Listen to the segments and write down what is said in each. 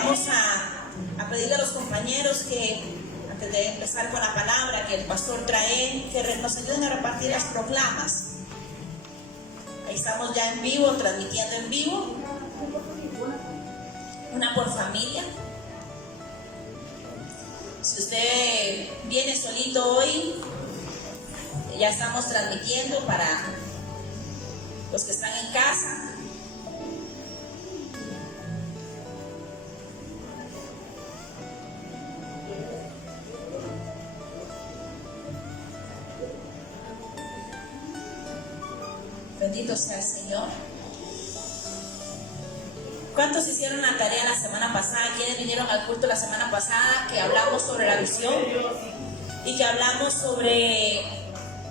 Vamos a pedirle a los compañeros que, antes de empezar con la palabra que el pastor trae, que nos ayuden a repartir las proclamas. Ahí estamos ya en vivo, transmitiendo en vivo. Una por familia. Si usted viene solito hoy, ya estamos transmitiendo para los que están en casa. Bendito sea el Señor. ¿Cuántos hicieron la tarea la semana pasada? ¿Quiénes vinieron al culto la semana pasada? Que hablamos sobre la visión y que hablamos sobre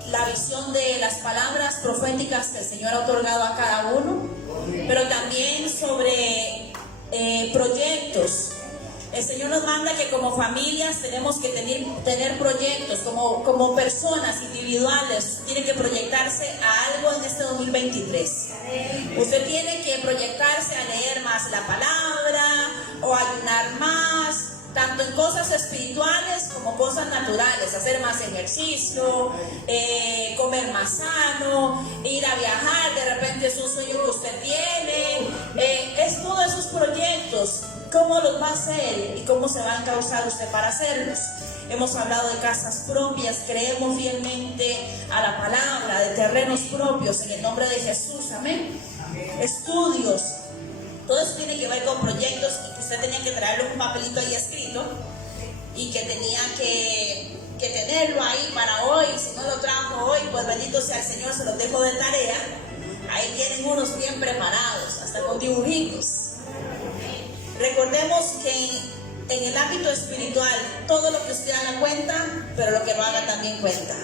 la visión de las palabras proféticas que el Señor ha otorgado a cada uno, pero también sobre proyectos. El Señor nos manda que como familias tenemos que tener proyectos, como personas individuales, tienen que proyectarse a algo en este 2023. Usted tiene que proyectarse a leer más la palabra o ayunar más, tanto en cosas espirituales como cosas naturales, hacer más ejercicio, comer más sano, ir a viajar, de repente es un sueño que usted tiene, es todos esos proyectos. ¿Cómo los va a hacer y cómo se va a encauzar usted para hacerlos? Hemos hablado de casas propias, creemos fielmente a la palabra, de terrenos propios en el nombre de Jesús, amén. Estudios, todo eso tiene que ver con proyectos y que usted tenía que traerle un papelito ahí escrito y que tenía que tenerlo ahí para hoy. Si no lo trajo hoy, pues bendito sea el Señor, se los dejo de tarea. Ahí tienen unos bien preparados, hasta con dibujitos. Recordemos que en el ámbito espiritual, todo lo que usted haga cuenta, pero lo que no haga también cuenta.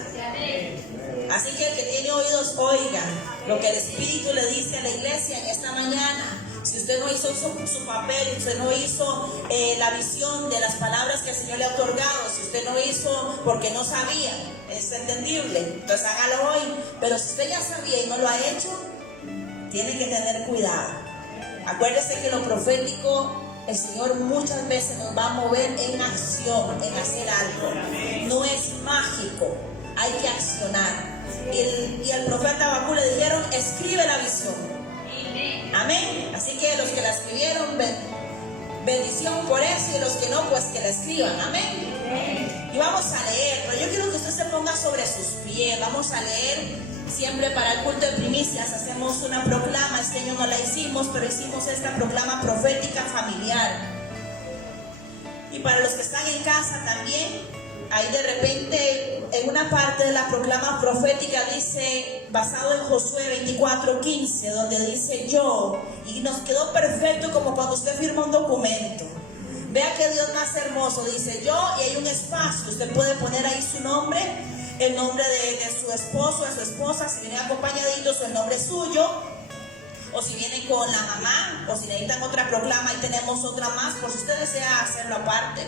Así que el que tiene oídos, oiga lo que el Espíritu le dice a la iglesia en esta mañana. Si usted no hizo su papel, usted no hizo la visión de las palabras que el Señor le ha otorgado, si usted no hizo porque no sabía, es entendible, entonces hágalo hoy. Pero si usted ya sabía y no lo ha hecho, tiene que tener cuidado. Acuérdese que lo profético, el Señor muchas veces nos va a mover en acción, en hacer algo. No es mágico, hay que accionar. Y al profeta Habacuc le dijeron, escribe la visión. Amén. Así que los que la escribieron, bendición por eso, y los que no, pues que la escriban. Amén. Y vamos a leer, pero yo quiero que usted se ponga sobre sus pies. Vamos a leer. Siempre para el culto de primicias hacemos una proclama. Este año no la hicimos, pero hicimos esta proclama profética familiar. Y para los que están en casa también, ahí de repente en una parte de la proclama profética dice, basado en Josué 24:15, donde dice yo, y nos quedó perfecto como cuando usted firma un documento. Vea que Dios más hermoso, dice yo, y hay un espacio, usted puede poner ahí su nombre, el nombre de su esposo, de su esposa, si vienen acompañaditos, o el nombre suyo, o si vienen con la mamá, o si necesitan otra proclama, ahí tenemos otra más, por si usted desea hacerlo aparte.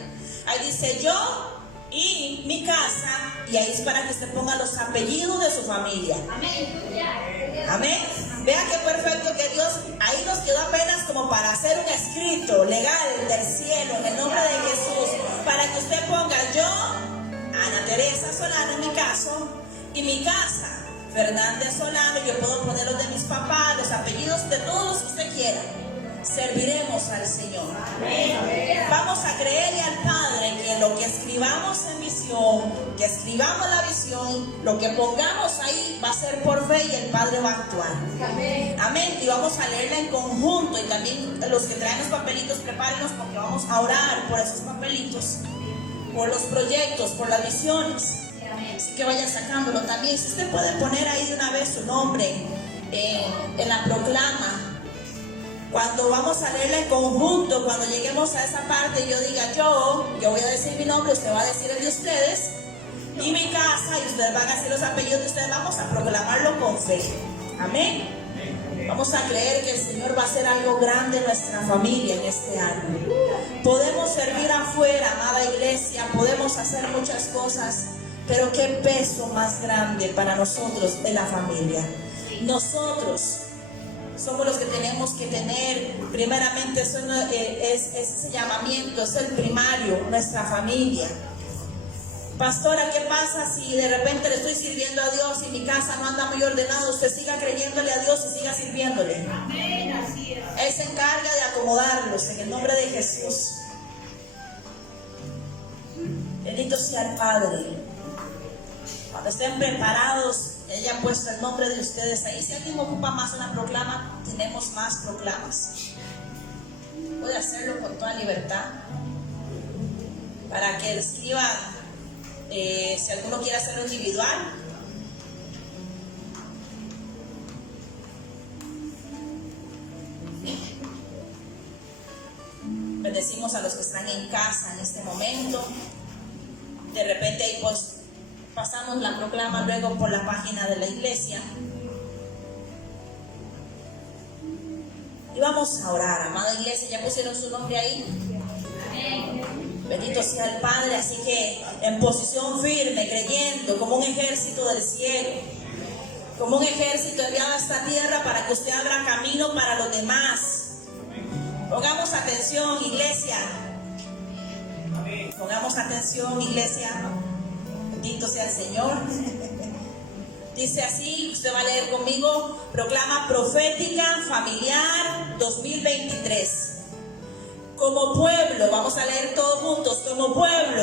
Ahí dice yo y mi casa, y ahí es para que usted ponga los apellidos de su familia. Amén. Amén. Vea qué perfecto que Dios, ahí nos quedó apenas como para hacer un escrito legal del cielo, en el nombre de Jesús, para que usted ponga yo, Ana Teresa Solano en mi caso, y mi casa, Fernández Solano. Yo puedo poner los de mis papás, los apellidos de todos los que usted quiera. Serviremos al Señor. Amén. Vamos a creerle al Padre que lo que escribamos en visión, que escribamos la visión, lo que pongamos ahí va a ser por fe y el Padre va a actuar. Amén. Amén. Y vamos a leerla en conjunto. Y también los que traen los papelitos, prepárenos porque vamos a orar por esos papelitos, por los proyectos, por las visiones. Así que vaya sacándolo también. Si usted puede poner ahí de una vez su nombre en la proclama, cuando vamos a leerla en conjunto, cuando lleguemos a esa parte, yo diga yo voy a decir mi nombre, usted va a decir el de ustedes, y mi casa, y ustedes van a decir los apellidos de ustedes. Vamos a proclamarlo con fe. Amén. Vamos a creer que el Señor va a hacer algo grande en nuestra familia en este año. Podemos servir afuera, amada iglesia, podemos hacer muchas cosas, pero qué peso más grande para nosotros en la familia. Nosotros somos los que tenemos que tener primeramente ese llamamiento, es el primario, nuestra familia. Pastora, ¿qué pasa si de repente le estoy sirviendo a Dios y mi casa no anda muy ordenada? Usted siga creyéndole a Dios y siga sirviéndole. Él se encarga de acomodarlos en el nombre de Jesús. Bendito sea el Padre. Cuando estén preparados, hayan puesto el nombre de ustedes ahí. Si alguien ocupa más una proclama, tenemos más proclamas. Puede hacerlo con toda libertad para que escriba. Si alguno quiere hacerlo individual, bendecimos a los que están en casa en este momento. De repente ahí pues pasamos la proclama luego por la página de la iglesia y vamos a orar. Amada iglesia, ¿ya pusieron su nombre ahí? Amén. Bendito sea el Padre, así que en posición firme, creyendo como un ejército del cielo, como un ejército enviado a esta tierra para que usted abra camino para los demás. Pongamos atención, iglesia. Pongamos atención, iglesia. Bendito sea el Señor. Dice así, usted va a leer conmigo, proclama profética familiar 2023. Como pueblo, vamos a leer todos juntos, como pueblo,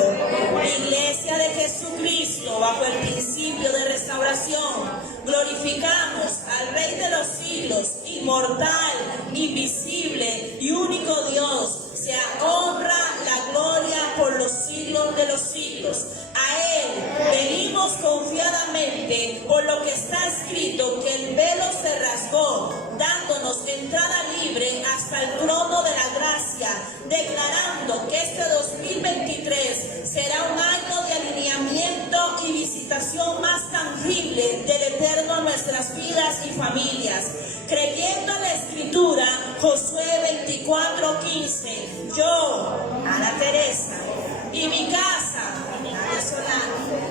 iglesia de Jesucristo, bajo el principio de restauración, glorificamos al Rey de los siglos, inmortal, invisible y único Dios. Sea honra, la gloria por los siglos de los siglos. A Él venimos confiadamente por lo que está escrito, que el velo se rasgó, dándonos entrada libre hasta el trono de la gracia, declarando que este 2023 será un año de alineamiento y visitación más tangible del Eterno a nuestras vidas y familias. Creyendo en la Escritura, Josué 24:15, yo, Ana Teresa, y mi casa,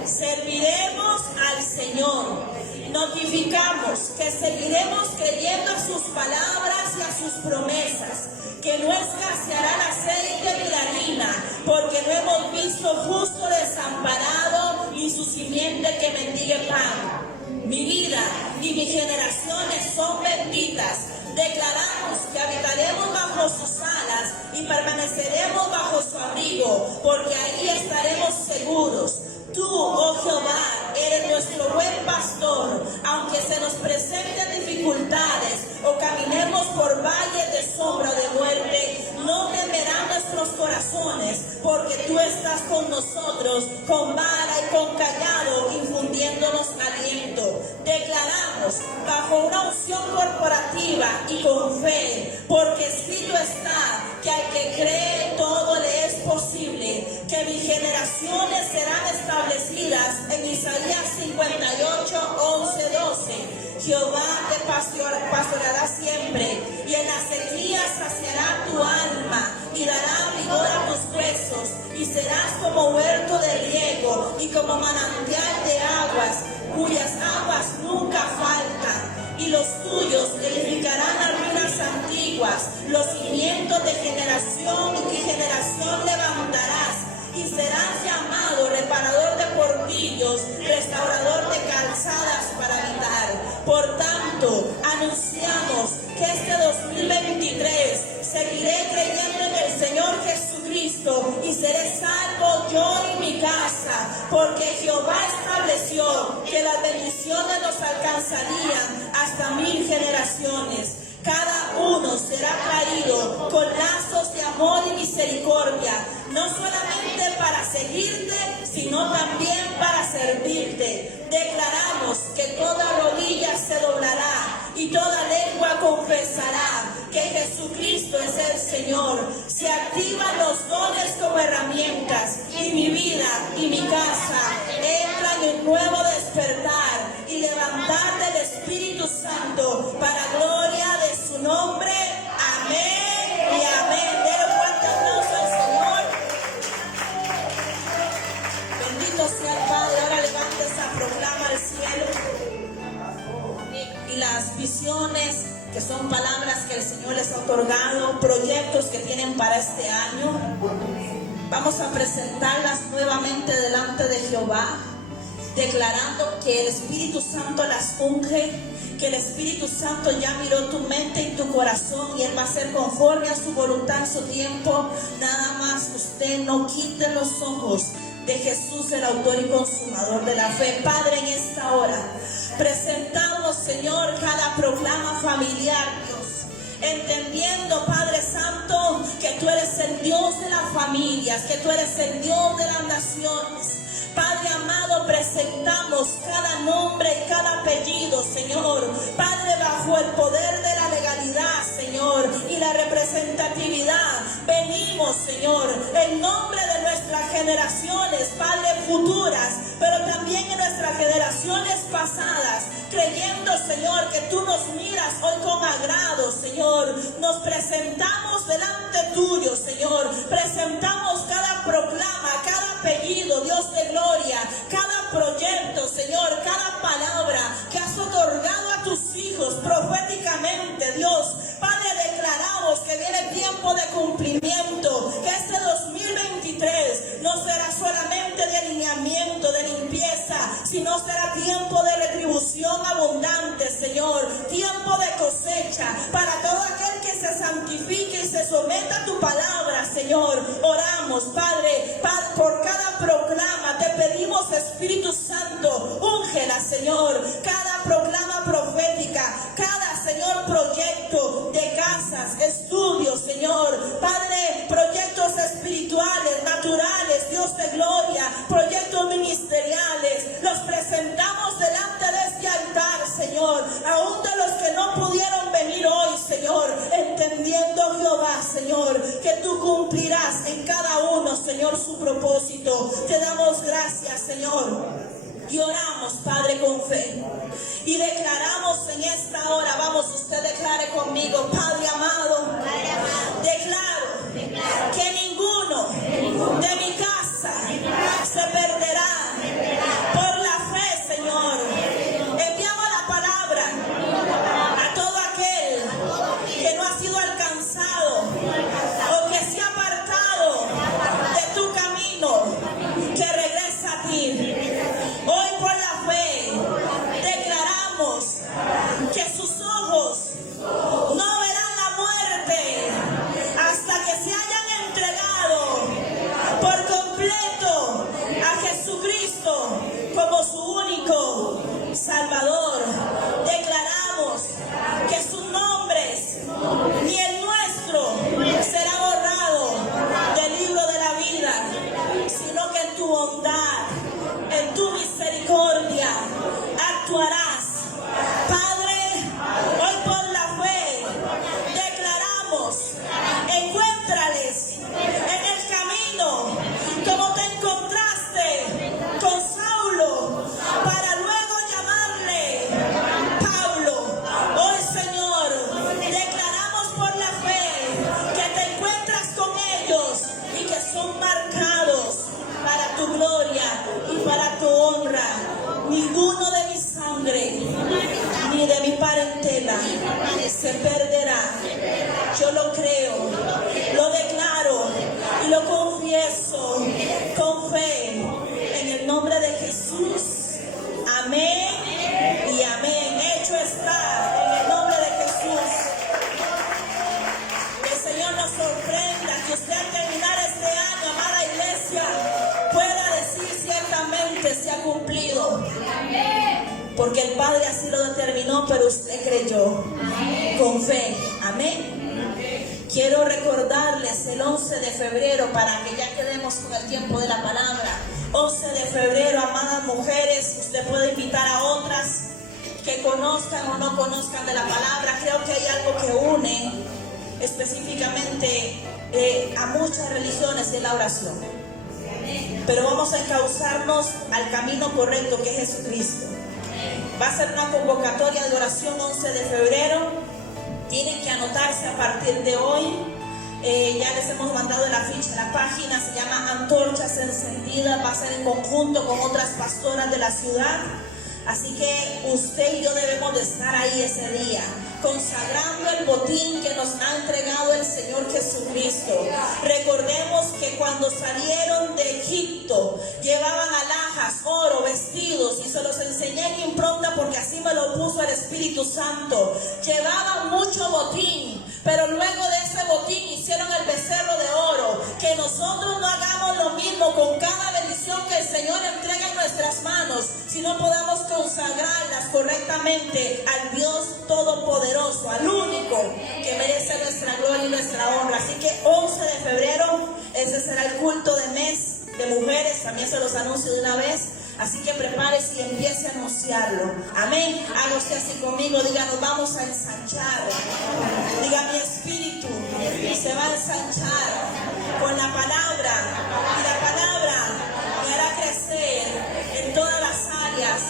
serviremos al Señor. Notificamos que seguiremos creyendo en sus palabras y a sus promesas, que no escaseará el aceite ni la harina, porque no hemos visto justo desamparado ni su simiente que mendigue pan. Mi vida y mis generaciones son benditas. Declaramos que habitaremos bajo sus alas y permaneceremos bajo su abrigo, porque ahí estaremos seguros. Tú, oh Jehová, eres nuestro buen pastor. Aunque se nos presenten dificultades o caminemos por valles de sombra de muerte, no temerán nuestros corazones, porque tú estás con nosotros, con vara y con callado, infundiéndonos aliento. Declaramos bajo una unción corporativa y con fe, porque escrito está que al que cree todo le es posible, que mis generaciones serán establecidas en Isaías 58:11-12. Jehová te pastoreará siempre, y en la sequía saciará tu alma, y dará vigor a tus huesos, y serás como huerto de riego, y como manantial de aguas, cuyas aguas nunca faltan. Y los tuyos edificarán las ruinas antiguas, los cimientos de generación y generación levantarás, y serás llamado reparador de portillos, restaurador de calzadas para habitar. Por tanto, anunciamos que este 2023 seguiré creyendo en el Señor Jesucristo y seré salvo yo y mi casa, porque Jehová estableció que las bendiciones nos alcanzarían hasta 1000 generaciones. Cada uno será traído con lazos de amor y misericordia, no solamente para seguirte, sino también para servirte. Declaramos que toda rodilla se doblará y toda lengua confesará que Jesucristo es el Señor. Se activan los dones como herramientas, y mi vida y mi casa entran en un nuevo despertar y levantar del Espíritu Santo para gloria de su nombre. Amén y amén. Denle un fuerte aplauso al Señor. Bendito sea el Padre. Ahora levante esa proclama al cielo. Y las visiones que son palabras que tienen para este año. Vamos a presentarlas nuevamente delante de Jehová, declarando que el Espíritu Santo las unge, que el Espíritu Santo ya miró tu mente y tu corazón y Él va a ser conforme a su voluntad en su tiempo. Nada más usted no quite los ojos de Jesús, el autor y consumador de la fe. Padre, en esta hora presentamos, Señor, cada proclama familiar, Dios, entendiendo, Padre Santo, que tú eres el Dios de las familias, que tú eres el Dios de las naciones. Padre amado, presentamos cada nombre y cada apellido, Señor. Padre, bajo el poder de la legalidad, Señor, y la representatividad, venimos, Señor, en nombre de nuestras generaciones, Padre, futuras, pero también en nuestras generaciones pasadas, creyendo, Señor, que tú nos miras hoy con agrado, Señor. Nos presentamos delante tuyo, Señor. Presentamos cada proclama, cada apellido, Dios de gloria, cada proyecto, Señor, cada palabra que has otorgado a tus hijos proféticamente, Dios. Padre, declaramos que viene tiempo de cumplimiento, que este 2023 no será solamente de alineamiento, de limpieza, sino será tiempo de retribución abundante, Señor, tiempo de cosecha para todo aquel que se santifique y se someta a tu palabra, Señor. Oramos, Padre, por cada proclama, te pedimos, Espíritu Santo, úngela, Señor, cada proclama profética, cada, Señor, proyecto de casas, estudios, Señor, Padre, proyectos espirituales, naturales, Dios de gloria, proyectos ministeriales, los presentamos delante de este altar, Señor, aún de los que no pudieron venir hoy, Señor, entendiendo, Jehová, Señor, que tú cumplirás en cada uno, Señor, su propósito. Te damos gracias, Señor, y oramos, Padre, con fe, y declaramos en esta hora, vamos, usted declare conmigo, Padre amado, declaro que ninguno de mi casa se perderá por la fe, Señor. Enviamos la palabra a todo aquel que no ha sido alcanzado o que se ha apartado de tu camino, que regresa a ti. Hoy por la fe declaramos que sus ojos no verán la muerte hasta que se hayan entregado por completo a Jesucristo como su único Salvador. Declaramos que sus nombres ni el nuestro será borrado del libro de la vida, sino que en tu bondad, en tu misericordia actuarás. Padre, hoy por la fe declaramos, encuéntrales en el camino como te encontraste con Saulo, para luego llamarle Pablo. Hoy, Señor, declaramos por la fe que te encuentras con ellos y que son marcados para tu gloria y para tu honra. Ninguno de mi sangre ni de mi parentela se perderá. Yo lo creo, lo declaro y lo confieso con fe en el nombre de Jesús. Amén y amén. Hecho está en el nombre de Jesús. Que el Señor nos sorprenda, que usted al terminar este año, amada iglesia, pueda decir ciertamente se ha cumplido. Porque el Padre así lo determinó, pero usted creyó con fe. Amén. Quiero recordarles el 11 de febrero, para que ya quedemos con el tiempo de la palabra. 11 de febrero, amadas mujeres, usted puede invitar a otras que conozcan o no conozcan de la palabra. Creo que hay algo que une específicamente a muchas religiones, y es la oración. Pero vamos a encauzarnos al camino correcto, que es Jesucristo. Va a ser una convocatoria de oración 11 de febrero. Tienen que anotarse a partir de hoy. Ya les hemos mandado el afiche. La página se llama Antorchas Encendidas. Va a ser en conjunto con otras pastoras de la ciudad. Así que usted y yo debemos de estar ahí ese día. consagrando el botín que nos ha entregado el Señor Jesucristo. Recordemos que cuando salieron de Egipto llevaban alhajas, oro, vestidos, y se los enseñé en impronta porque así me lo puso el Espíritu Santo. Llevaban mucho botín, pero luego de ese botín hicieron el becerro de oro. Que nosotros no hagamos lo mismo con cada bendición que el Señor entrega en nuestras manos, si no podamos consagrarlas correctamente al Dios Todopoderoso, al único que merece nuestra gloria y nuestra honra. Así que 11 de febrero, ese será el culto de mes de mujeres, también se los anuncio de una vez. Así que prepárese y empiece a anunciarlo. Amén. Hágase así conmigo. Diga, nos vamos a ensanchar. Diga, mi espíritu se va a ensanchar con la palabra. Y la palabra me hará crecer en todas las áreas.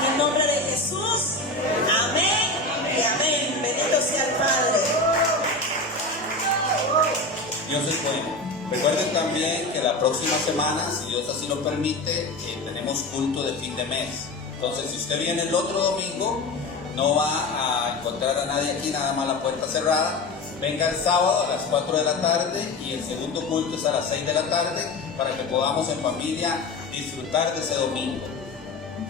En el nombre de Jesús. Amén y amén. Bendito sea el Padre. Dios es bueno. Recuerden también que la próxima semana, si Dios así lo permite, tenemos culto de fin de mes. Entonces, si usted viene el otro domingo, no va a encontrar a nadie aquí, nada más la puerta cerrada. Venga el sábado a las 4 de la tarde y el segundo culto es a las 6 de la tarde para que podamos en familia disfrutar de ese domingo.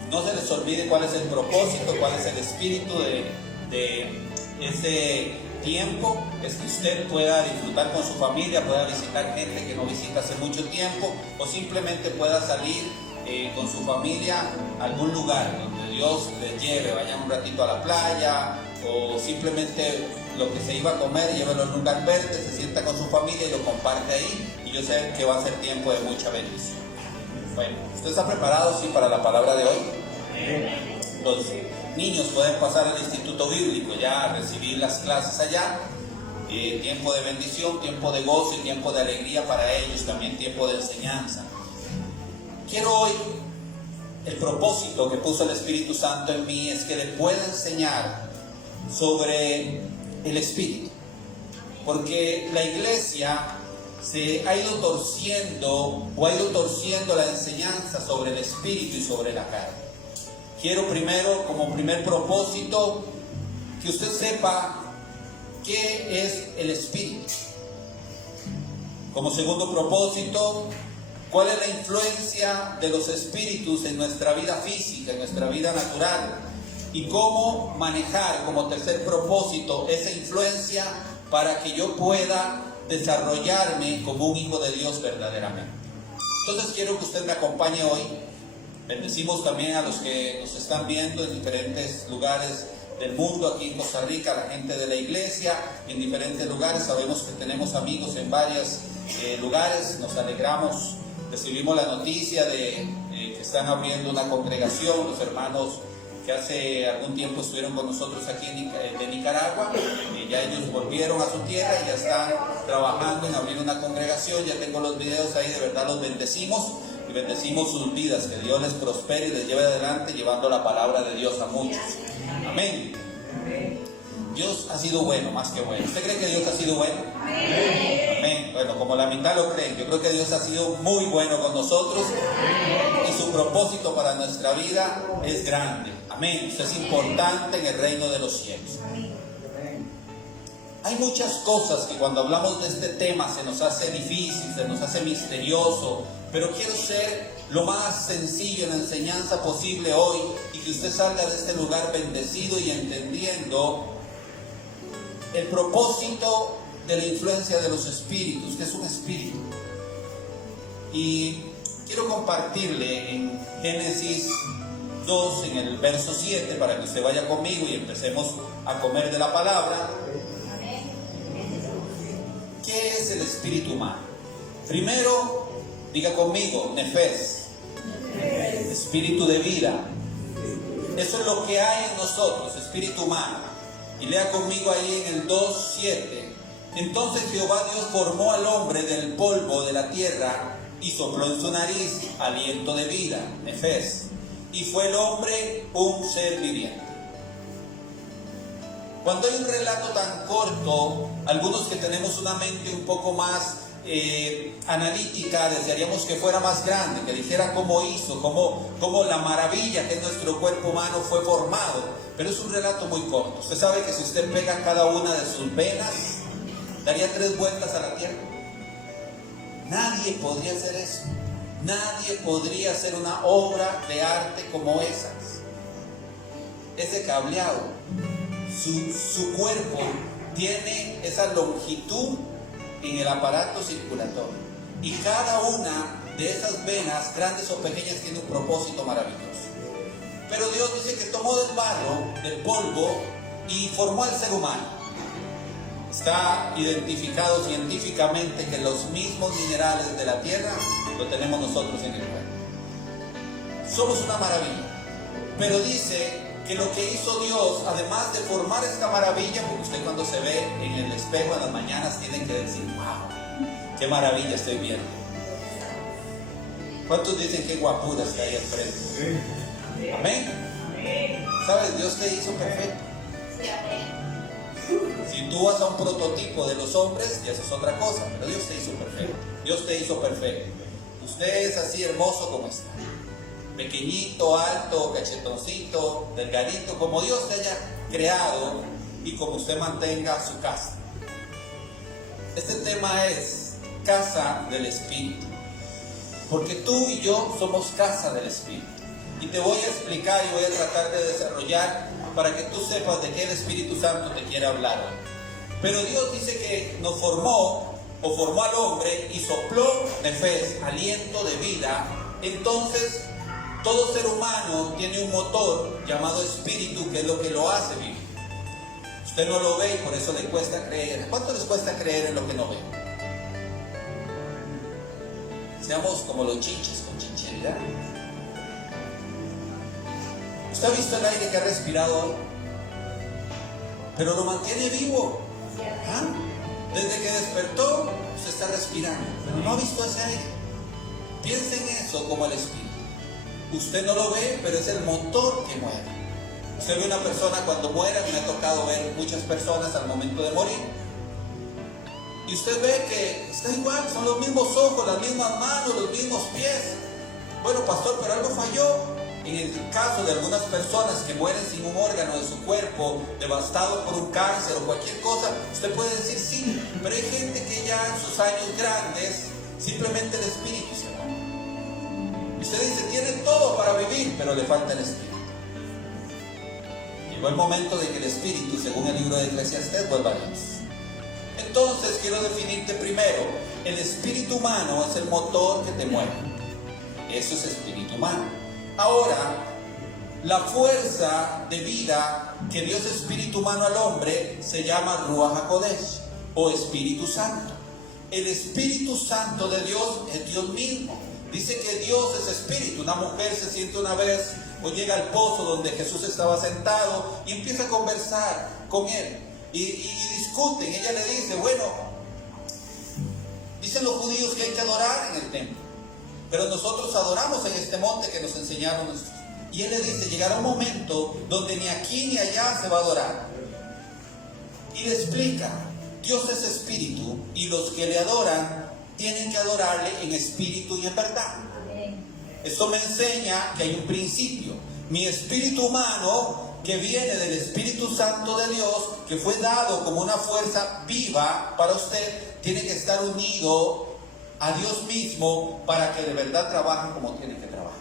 No se les olvide cuál es el propósito, cuál es el espíritu de ese tiempo. Es que usted pueda disfrutar con su familia, pueda visitar gente que no visita hace mucho tiempo, o simplemente pueda salir con su familia a algún lugar donde Dios les lleve. Vayan un ratito a la playa, o simplemente lo que se iba a comer, llévelo a un lugar verde, se sienta con su familia y lo comparte ahí, y yo sé que va a ser tiempo de mucha bendición. Bueno, ¿usted está preparado sí para la palabra de hoy? Los niños pueden pasar al Instituto Bíblico ya a recibir las clases allá. Tiempo de bendición, tiempo de gozo y tiempo de alegría para ellos, también tiempo de enseñanza. Quiero hoy, el propósito que puso el Espíritu Santo en mí es que le pueda enseñar sobre el Espíritu, porque la iglesia se ha ido torciendo la enseñanza sobre el Espíritu y sobre la carne. Quiero primero, como primer propósito, que usted sepa qué es el Espíritu. Como segundo propósito, cuál es la influencia de los espíritus en nuestra vida física, en nuestra vida natural, y cómo manejar como tercer propósito esa influencia para que yo pueda desarrollarme como un hijo de Dios verdaderamente. Entonces quiero que usted me acompañe hoy. Bendecimos también a los que nos están viendo en diferentes lugares del mundo, aquí en Costa Rica, la gente de la iglesia, en diferentes lugares. Sabemos que tenemos amigos en varios lugares. Nos alegramos, recibimos la noticia de que están abriendo una congregación, los hermanos que hace algún tiempo estuvieron con nosotros aquí de Nicaragua. Ya ellos volvieron a su tierra y ya están trabajando en abrir una congregación. Ya tengo los videos ahí, de verdad los bendecimos. Y bendecimos sus vidas, que Dios les prospere y les lleve adelante llevando la palabra de Dios a muchos. Amén. Dios ha sido bueno, más que bueno. ¿Usted cree que Dios ha sido bueno? Amén. Bueno, como la mitad lo creen, yo creo que Dios ha sido muy bueno con nosotros y su propósito para nuestra vida es grande. Amén. Usted es importante en el reino de los cielos. Hay muchas cosas que cuando hablamos de este tema se nos hace difícil, se nos hace misterioso, pero quiero ser lo más sencillo en la enseñanza posible hoy y que usted salga de este lugar bendecido y entendiendo el propósito de la influencia de los espíritus, que es un espíritu. Y quiero compartirle en Génesis 2, en el verso 7, para que usted vaya conmigo y empecemos a comer de la palabra. ¿Qué es el espíritu humano? Primero, diga conmigo, nefes, espíritu de vida. Eso es lo que hay en nosotros, espíritu humano. Y lea conmigo ahí en el 2:7. Entonces Jehová Dios formó al hombre del polvo de la tierra y sopló en su nariz aliento de vida, nefes, y fue el hombre un ser viviente. Cuando hay un relato tan corto, algunos que tenemos una mente un poco más analítica desearíamos que fuera más grande, que dijera cómo hizo, cómo la maravilla que es nuestro cuerpo humano fue formado, pero es un relato muy corto. Usted sabe que si usted pega cada una de sus venas, daría 3 vueltas a la tierra. Nadie podría hacer eso. Nadie podría hacer una obra de arte como esas. Ese cableado, su cuerpo tiene esa longitud en el aparato circulatorio, y cada una de esas venas, grandes o pequeñas, tiene un propósito maravilloso. Pero Dios dice que tomó del barro, del polvo, y formó al ser humano. Está identificado científicamente que los mismos minerales de la tierra lo tenemos nosotros en el cuerpo. Somos una maravilla. Pero dice que lo que hizo Dios, además de formar esta maravilla, porque usted cuando se ve en el espejo en las mañanas tiene que decir, wow, qué maravilla estoy viendo. ¿Cuántos dicen qué guapura está ahí al frente? Amén. ¿Sabes? Dios te hizo perfecto. Si tú vas a un prototipo de los hombres, ya eso es otra cosa, pero Dios te hizo perfecto. Dios te hizo perfecto. Usted es así hermoso como está. Pequeñito, alto, cachetoncito, delgadito, como Dios te haya creado y como usted mantenga su casa. Este tema es casa del Espíritu, porque tú y yo somos casa del Espíritu. Y te voy a explicar y voy a tratar de desarrollar para que tú sepas de qué el Espíritu Santo te quiere hablar hoy. Pero Dios dice que nos formó, o formó al hombre y sopló nefes, aliento de vida. Entonces todo ser humano tiene un motor llamado espíritu, que es lo que lo hace vivir. Usted no lo ve y por eso le cuesta creer. ¿Cuánto les cuesta creer en lo que no ve? Seamos como los chinches, con chinchería. ¿Usted ha visto el aire que ha respirado hoy? Pero lo mantiene vivo. ¿Ah? Desde que despertó, se está respirando, pero no ha visto ese aire. Piensa en eso como el espíritu. Usted no lo ve, pero es el motor que mueve. Usted ve una persona cuando muere, me ha tocado ver muchas personas al momento de morir, y usted ve que está igual, son los mismos ojos, las mismas manos, los mismos pies. Bueno, pastor, pero algo falló. En el caso de algunas personas que mueren sin un órgano de su cuerpo, devastado por un cáncer o cualquier cosa, usted puede decir sí, pero hay gente que ya en sus años grandes, simplemente el espíritu se va. Usted dice, tiene todo para vivir, pero le falta el espíritu. Llegó el momento de que el espíritu, según el libro de Eclesiastés, vuelva a Dios. Entonces quiero definirte primero, el espíritu humano es el motor que te mueve. Eso es espíritu humano. Ahora, la fuerza de vida que dio ese espíritu humano al hombre se llama Ruach HaKodesh, o Espíritu Santo. El Espíritu Santo de Dios es Dios mismo. Dice que Dios es espíritu. Una mujer se siente una vez o llega al pozo donde Jesús estaba sentado y empieza a conversar con él. Y discuten. Ella le dice, bueno, dicen los judíos que hay que adorar en el templo, pero nosotros adoramos en este monte que nos enseñaron nuestros. Y él le dice, llegará un momento donde ni aquí ni allá se va a adorar. Y le explica, Dios es espíritu y los que le adoran tienen que adorarle en espíritu y en verdad. Esto me enseña que hay un principio. Mi espíritu humano, que viene del Espíritu Santo de Dios, que fue dado como una fuerza viva para usted, tiene que estar unido a Dios mismo para que de verdad trabajen como tienen que trabajar.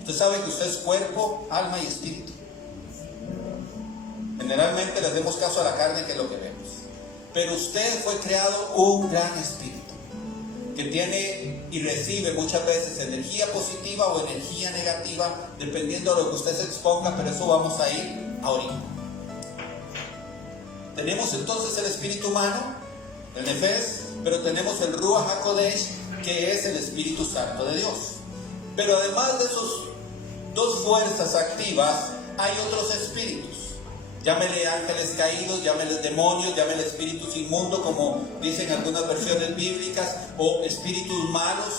Usted sabe que usted es cuerpo, alma y espíritu. Generalmente le hacemos caso a la carne, que es lo que vemos. Pero usted fue creado un gran espíritu, que tiene y recibe muchas veces energía positiva o energía negativa, dependiendo de lo que usted se exponga, pero eso vamos a ir ahorita. Tenemos entonces el espíritu humano, el nefes, pero tenemos el Ruach HaKodesh, que es el Espíritu Santo de Dios. Pero además de sus dos fuerzas activas, hay otros espíritus. Llámele ángeles caídos, llámele demonios, llámele espíritus inmundos, como dicen algunas versiones bíblicas, o espíritus malos.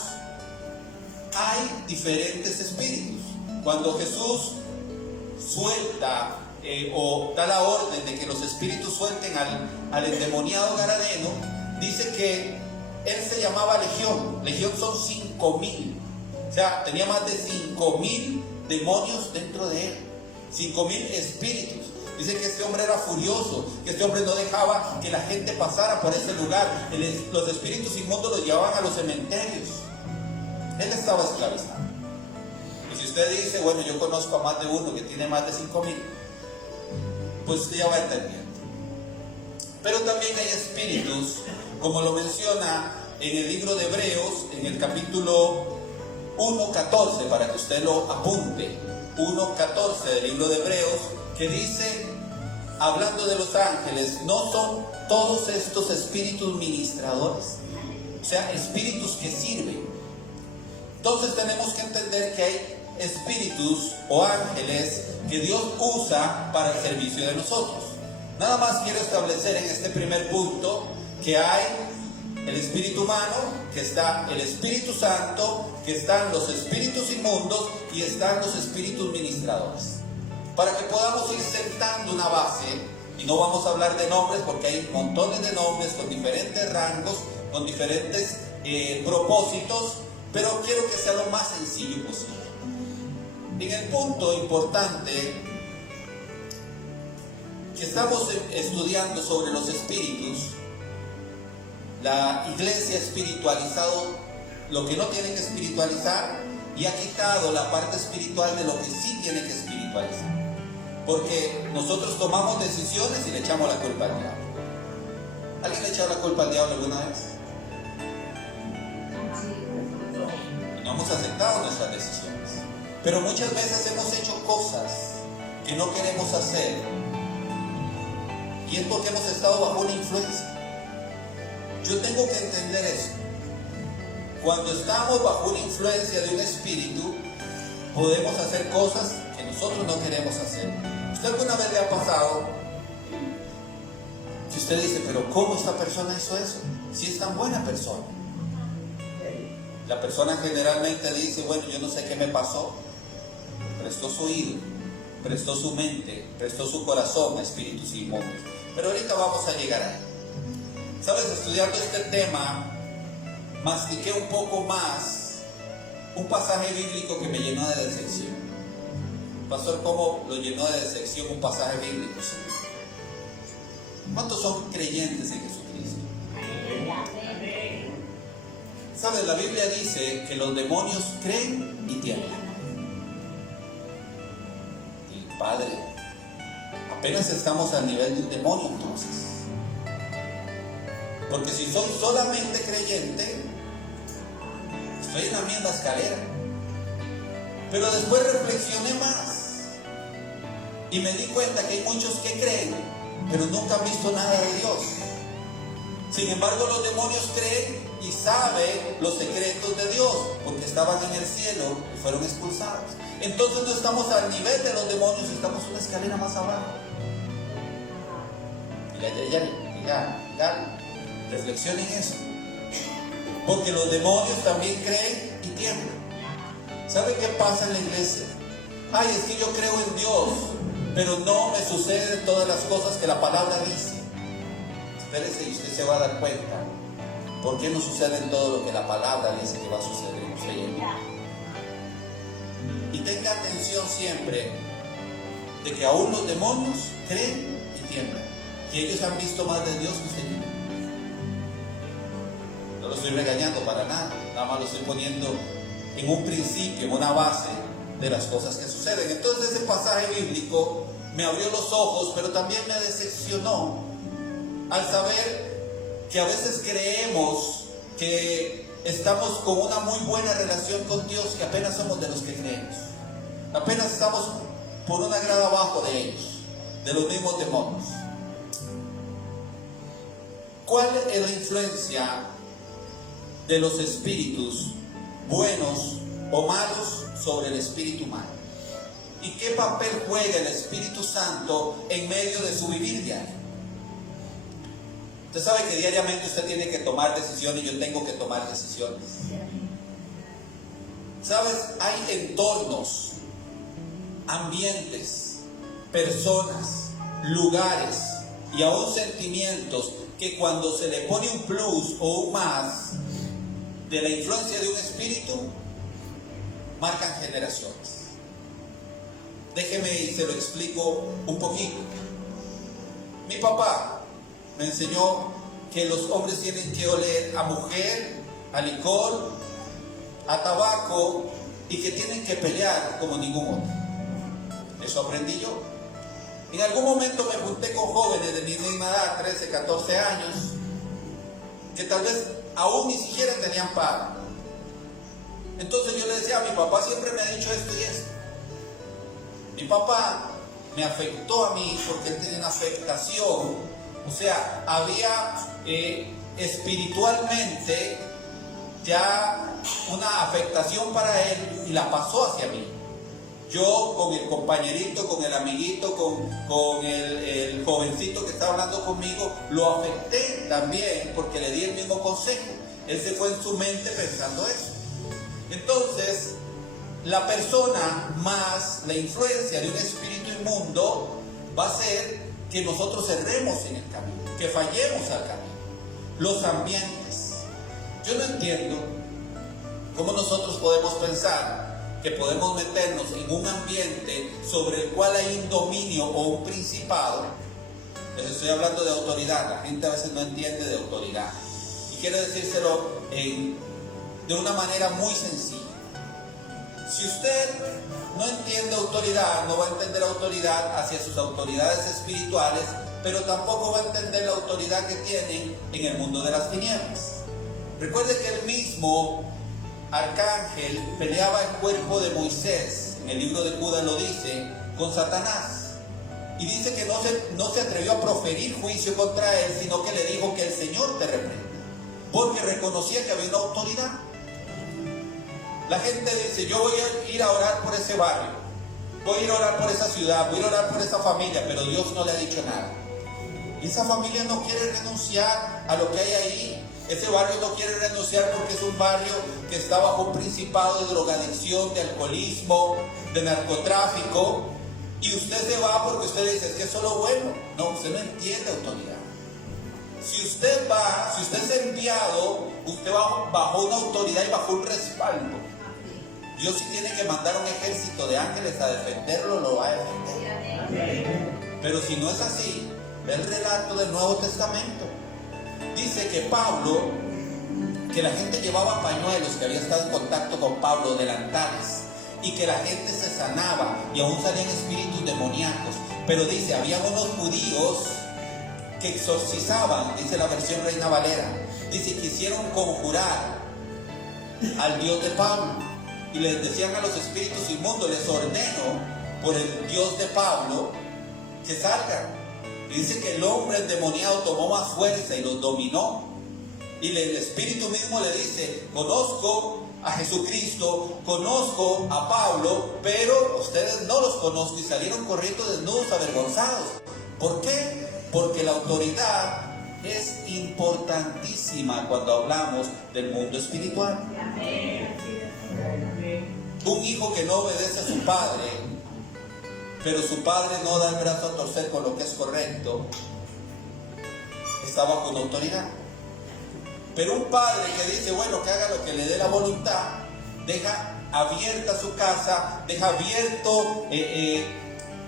Hay diferentes espíritus. Cuando Jesús suelta o da la orden de que los espíritus suelten al endemoniado gadareno, dice que él se llamaba Legión. Legión son 5,000. O sea, tenía más de 5,000 demonios dentro de él. 5,000 espíritus. Dice que este hombre era furioso, que este hombre no dejaba que la gente pasara por ese lugar. Los espíritus inmundos los llevaban a los cementerios. Él estaba esclavizado. Y si usted dice, bueno, yo conozco a más de uno que tiene más de 5,000, pues usted ya va entendiendo. Pero también hay espíritus, como lo menciona en el libro de Hebreos, en el capítulo 1:14, para que usted lo apunte. 1:14 del libro de Hebreos, que dice, hablando de los ángeles, ¿no son todos estos espíritus ministradores? O sea, espíritus que sirven. Entonces tenemos que entender que hay espíritus o ángeles que Dios usa para el servicio de nosotros. Nada más quiero establecer en este primer punto que hay el espíritu humano, que está el Espíritu Santo, que están los espíritus inmundos y están los espíritus ministradores. Para que podamos ir sentando una base, y no vamos a hablar de nombres porque hay montones de nombres con diferentes rangos, con diferentes propósitos, pero quiero que sea lo más sencillo posible. En el punto importante que estamos estudiando sobre los espíritus, la iglesia ha espiritualizado lo que no tiene que espiritualizar y ha quitado la parte espiritual de lo que sí tiene que espiritualizar. Porque nosotros tomamos decisiones y le echamos la culpa al diablo. ¿Alguien le ha echado la culpa al diablo alguna vez? No hemos aceptado nuestras decisiones. Pero muchas veces hemos hecho cosas que no queremos hacer. Y es porque hemos estado bajo una influencia. Yo tengo que entender eso. Cuando estamos bajo una influencia de un espíritu, podemos hacer cosas que nosotros no queremos hacer. ¿Usted alguna vez le ha pasado que usted dice, pero cómo esta persona hizo eso? Si es tan buena persona. La persona generalmente dice, bueno, yo no sé qué me pasó. Prestó su oído, prestó su mente, prestó su corazón a espíritus inmundos. Pero ahorita vamos a llegar ahí. ¿Sabes? Estudiando este tema, mastiqué un poco más un pasaje bíblico que me llenó de decepción. Pastor, ¿cómo lo llenó de decepción un pasaje bíblico? ¿Cuántos son creyentes en Jesucristo? ¿Sabes? La Biblia dice que los demonios creen y tiemblan. Y Padre, apenas estamos al nivel de un demonio entonces. Porque si soy solamente creyente, estoy en la misma escalera. Pero después reflexioné más y me di cuenta que hay muchos que creen, pero nunca han visto nada de Dios. Sin embargo, los demonios creen y saben los secretos de Dios, porque estaban en el cielo y fueron expulsados. Entonces no estamos al nivel de los demonios, estamos una escalera más abajo. Ya. Reflexionen eso. Porque los demonios también creen y tiemblan. ¿Sabe qué pasa en la iglesia? Ay, es que yo creo en Dios, pero no me suceden todas las cosas que la palabra dice. Espérese y usted se va a dar cuenta por qué no sucede todo lo que la palabra dice que va a suceder en usted y en mí. Y tenga atención siempre de que aún los demonios creen y tiemblan. Y ellos han visto más de Dios que usted y yo. No lo estoy regañando para nada, nada más lo estoy poniendo en un principio, en una base de las cosas que suceden. Entonces ese pasaje bíblico me abrió los ojos, pero también me decepcionó al saber que a veces creemos que estamos con una muy buena relación con Dios y apenas somos de los que creemos. Apenas estamos por una grada abajo de ellos, de los mismos demonios. ¿Cuál es la influencia de los espíritus buenos o malos sobre el espíritu humano? ¿Y qué papel juega el Espíritu Santo en medio de su vivir diario? Usted sabe que diariamente usted tiene que tomar decisiones, yo tengo que tomar decisiones. ¿Sabes? Hay entornos, ambientes, personas, lugares y aún sentimientos que cuando se le pone un plus o un más de la influencia de un espíritu, marcan generaciones. Déjeme y se lo explico un poquito. Mi papá me enseñó que los hombres tienen que oler a mujer, a licor, a tabaco, y que tienen que pelear como ningún otro. Eso aprendí yo. En algún momento me junté con jóvenes de mi misma edad, 13, 14 años, que tal vez aún ni siquiera tenían padre. Entonces yo le decía, mi papá siempre me ha dicho esto y esto. Mi papá me afectó a mí porque él tenía una afectación, o sea, había espiritualmente ya una afectación para él y la pasó hacia mí. Yo con el compañerito, con el amiguito, con el jovencito que estaba hablando conmigo, lo afecté también porque le di el mismo consejo. Él se fue en su mente pensando eso. Entonces, la persona más la influencia de un espíritu inmundo va a ser que nosotros erremos en el camino, que fallemos al camino. Los ambientes. Yo no entiendo cómo nosotros podemos pensar que podemos meternos en un ambiente sobre el cual hay un dominio o un principado. Les estoy hablando de autoridad. La gente a veces no entiende de autoridad. Y quiero decírselo de una manera muy sencilla. Si usted no entiende autoridad, no va a entender autoridad hacia sus autoridades espirituales, pero tampoco va a entender la autoridad que tienen en el mundo de las tinieblas. Recuerde que el mismo arcángel peleaba el cuerpo de Moisés, en el libro de Judas lo dice, con Satanás. Y dice que no se atrevió a proferir juicio contra él, sino que le dijo que el Señor te reprenda, porque reconocía que había una autoridad. La gente dice, yo voy a ir a orar por ese barrio, voy a ir a orar por esa ciudad, voy a ir a orar por esa familia, pero Dios no le ha dicho nada. Y esa familia no quiere renunciar a lo que hay ahí. Ese barrio no quiere renunciar porque es un barrio que está bajo un principado de drogadicción, de alcoholismo, de narcotráfico. Y usted se va porque usted dice, es que eso es lo bueno. No, usted no entiende autoridad. Si usted va, si usted es enviado, usted va bajo una autoridad y bajo un respaldo. Dios, si tiene que mandar un ejército de ángeles a defenderlo, lo va a defender. Pero si no es así, ve el relato del Nuevo Testamento. Dice que Pablo, que la gente llevaba pañuelos, que había estado en contacto con Pablo, delantales, y que la gente se sanaba y aún salían espíritus demoníacos. Pero dice, había unos judíos que exorcizaban, dice la versión Reina Valera, dice que hicieron conjurar al Dios de Pablo y les decían a los espíritus inmundos, les ordeno por el Dios de Pablo que salgan. Y dice que el hombre endemoniado tomó más fuerza y los dominó. Y el espíritu mismo le dice, conozco a Jesucristo, conozco a Pablo, pero ustedes no los conozco. Y salieron corriendo desnudos, avergonzados. ¿Por qué? Porque la autoridad es importantísima cuando hablamos del mundo espiritual. Un hijo que no obedece a su padre, pero su padre no da el brazo a torcer con lo que es correcto, está bajo una autoridad. Pero un padre que dice, bueno, que haga lo que le dé la voluntad, deja abierta su casa, deja abierto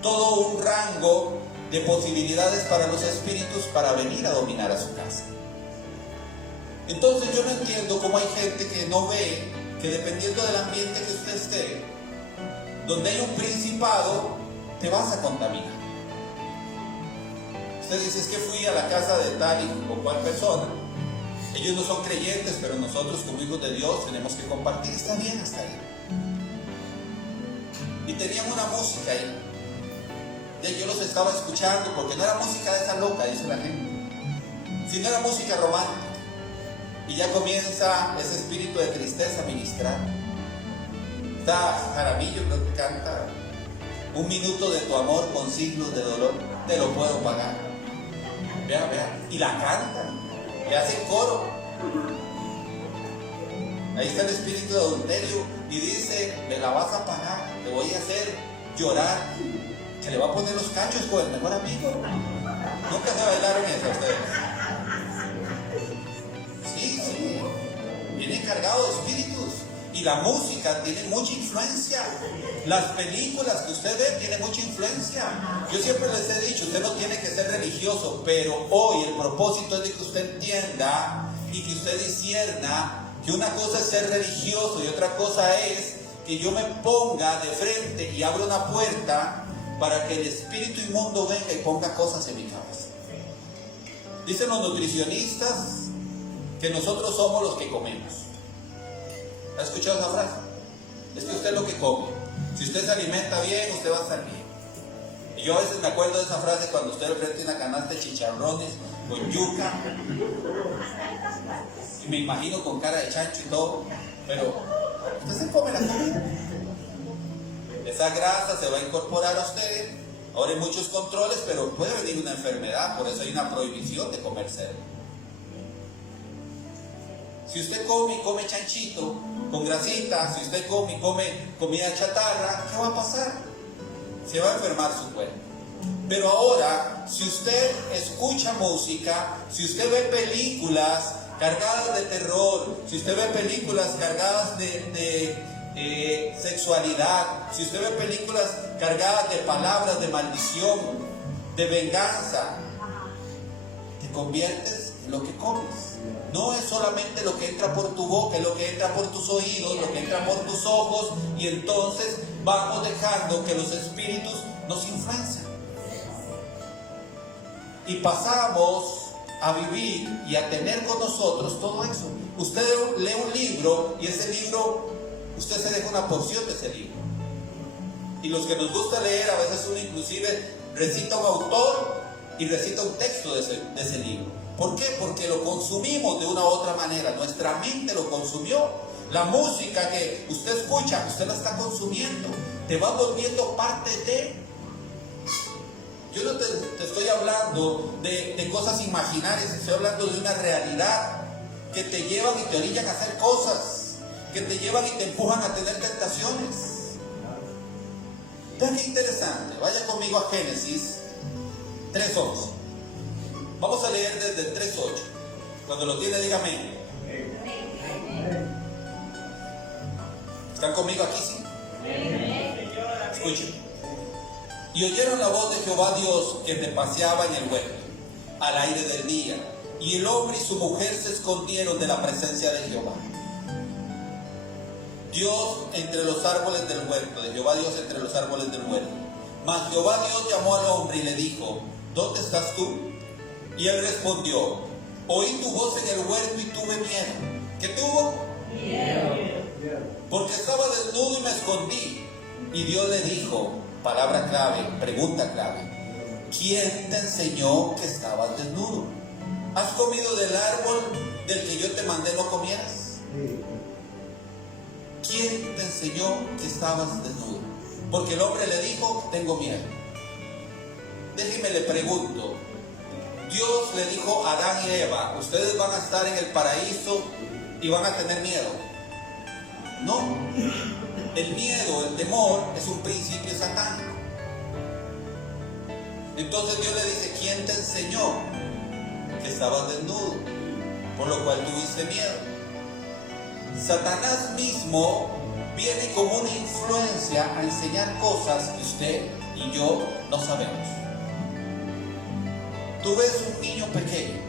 todo un rango de posibilidades para los espíritus para venir a dominar a su casa. Entonces yo no entiendo cómo hay gente que no ve que dependiendo del ambiente que usted esté, donde hay un principado, te vas a contaminar. Usted dice, es que fui a la casa de tal o cual persona, ellos no son creyentes, pero nosotros como hijos de Dios tenemos que compartir. Está bien hasta ahí. Y tenían una música ahí, y yo los estaba escuchando, porque no era música de esa loca, dice la gente, sino era música romántica. Y ya comienza ese espíritu de tristeza a ministrar. Está Jaramillo, creo que canta, 1 minuto de tu amor con signos de dolor, te lo puedo pagar. Vean, vean, y la canta, le hacen coro. Ahí está el espíritu de adulterio y dice, me la vas a pagar, te voy a hacer llorar, que le va a poner los cachos con el mejor amigo. Nunca se bailaron eso ustedes. cargado de espíritus. Y la música tiene mucha influencia. Las películas que usted ve tienen mucha influencia. Yo siempre les he dicho, usted no tiene que ser religioso, pero hoy el propósito es de que usted entienda y que usted discierna que una cosa es ser religioso y otra cosa es que yo me ponga de frente y abra una puerta para que el espíritu inmundo venga y ponga cosas en mi cabeza. Dicen los nutricionistas que nosotros somos los que comemos. ¿Ha escuchado esa frase? Es que usted es lo que come. Si usted se alimenta bien, usted va a estar bien. Y yo a veces me acuerdo de esa frase cuando usted le ofrece una canasta de chicharrones con yuca. Y me imagino con cara de chancho y todo. Pero usted se come la comida. Esa grasa se va a incorporar a usted. Ahora hay muchos controles, pero puede venir una enfermedad. Por eso hay una prohibición de comer cerdo. Si usted come y come chanchito con grasita, si usted come y come comida chatarra, ¿qué va a pasar? Se va a enfermar su cuerpo. Pero ahora, si usted escucha música, si usted ve películas cargadas de terror, si usted ve películas cargadas de sexualidad, si usted ve películas cargadas de palabras de maldición, de venganza, te conviertes en lo que comes. No es solamente lo que entra por tu boca, es lo que entra por tus oídos, lo que entra por tus ojos, y entonces vamos dejando que los espíritus nos influencien. Y pasamos a vivir y a tener con nosotros todo eso. Usted lee un libro y ese libro, usted se deja una porción de ese libro. Y los que nos gusta leer, a veces uno inclusive recita un autor y recita un texto de ese libro. ¿Por qué? Porque lo consumimos de una u otra manera. Nuestra mente lo consumió. La música que usted escucha, usted la está consumiendo. Te va volviendo parte de. Yo no te estoy hablando de cosas imaginarias, estoy hablando de una realidad que te llevan y te orillan a hacer cosas, que te llevan y te empujan a tener tentaciones. Vean qué interesante. Vaya conmigo a Génesis 3:11. Vamos a leer desde el 3:8. Cuando lo tiene, dígame. ¿Están conmigo aquí, sí? Escuchen. Y oyeron la voz de Jehová Dios que te paseaba en el huerto, al aire del día. Y el hombre y su mujer se escondieron de la presencia de Jehová Dios entre los árboles del huerto, de Jehová Dios entre los árboles del huerto. Mas Jehová Dios llamó al hombre y le dijo: ¿dónde estás tú? Y él respondió: oí tu voz en el huerto y tuve miedo. ¿Qué tuvo? Miedo. Porque estaba desnudo y me escondí. Y Dios le dijo, palabra clave, pregunta clave: ¿quién te enseñó que estabas desnudo? ¿Has comido del árbol del que yo te mandé no comieras? ¿Quién te enseñó que estabas desnudo? Porque el hombre le dijo: tengo miedo. Déjeme le pregunto, Dios le dijo a Adán y Eva: ustedes van a estar en el paraíso y van a tener miedo. No, el miedo, el temor es un principio satánico. Entonces Dios le dice: ¿quién te enseñó que estabas desnudo? Por lo cual tuviste miedo. Satanás mismo viene como una influencia a enseñar cosas que usted y yo no sabemos. Tú ves un niño pequeño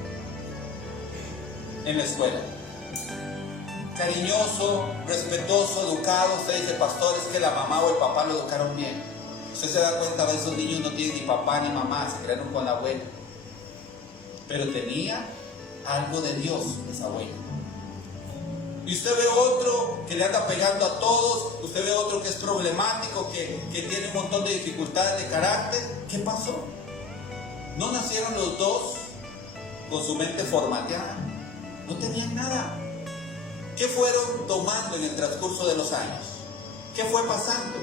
en la escuela, cariñoso, respetuoso, educado. Usted dice: pastor, es que la mamá o el papá lo educaron bien. Usted se da cuenta, a veces esos niños no tienen ni papá ni mamá, se crearon con la abuela. Pero tenía algo de Dios esa abuela. Y usted ve otro que le anda pegando a todos, usted ve otro que es problemático, que tiene un montón de dificultades de carácter. ¿Qué pasó? ¿No nacieron los dos con su mente formateada? No tenían nada. ¿Qué fueron tomando en el transcurso de los años? ¿Qué fue pasando?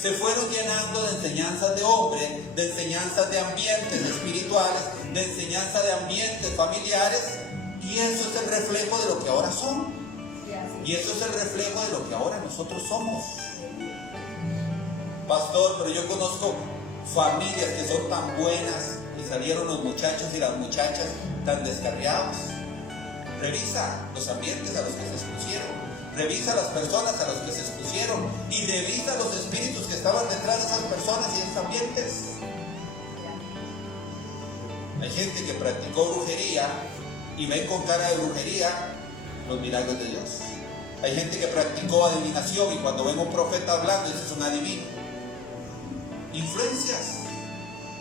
Se fueron llenando de enseñanzas de hombre, de enseñanzas de ambientes espirituales, de enseñanzas de ambientes familiares, y eso es el reflejo de lo que ahora son. Y eso es el reflejo de lo que ahora nosotros somos. Pastor, pero yo conozco familias que son tan buenas y salieron los muchachos y las muchachas tan descarriados. Revisa los ambientes a los que se expusieron. Revisa las personas a las que se expusieron y revisa los espíritus que estaban detrás de esas personas y esos ambientes. Hay gente que practicó brujería y ven con cara de brujería los milagros de Dios. Hay gente que practicó adivinación y cuando ven un profeta hablando, ese es un adivino. Influencias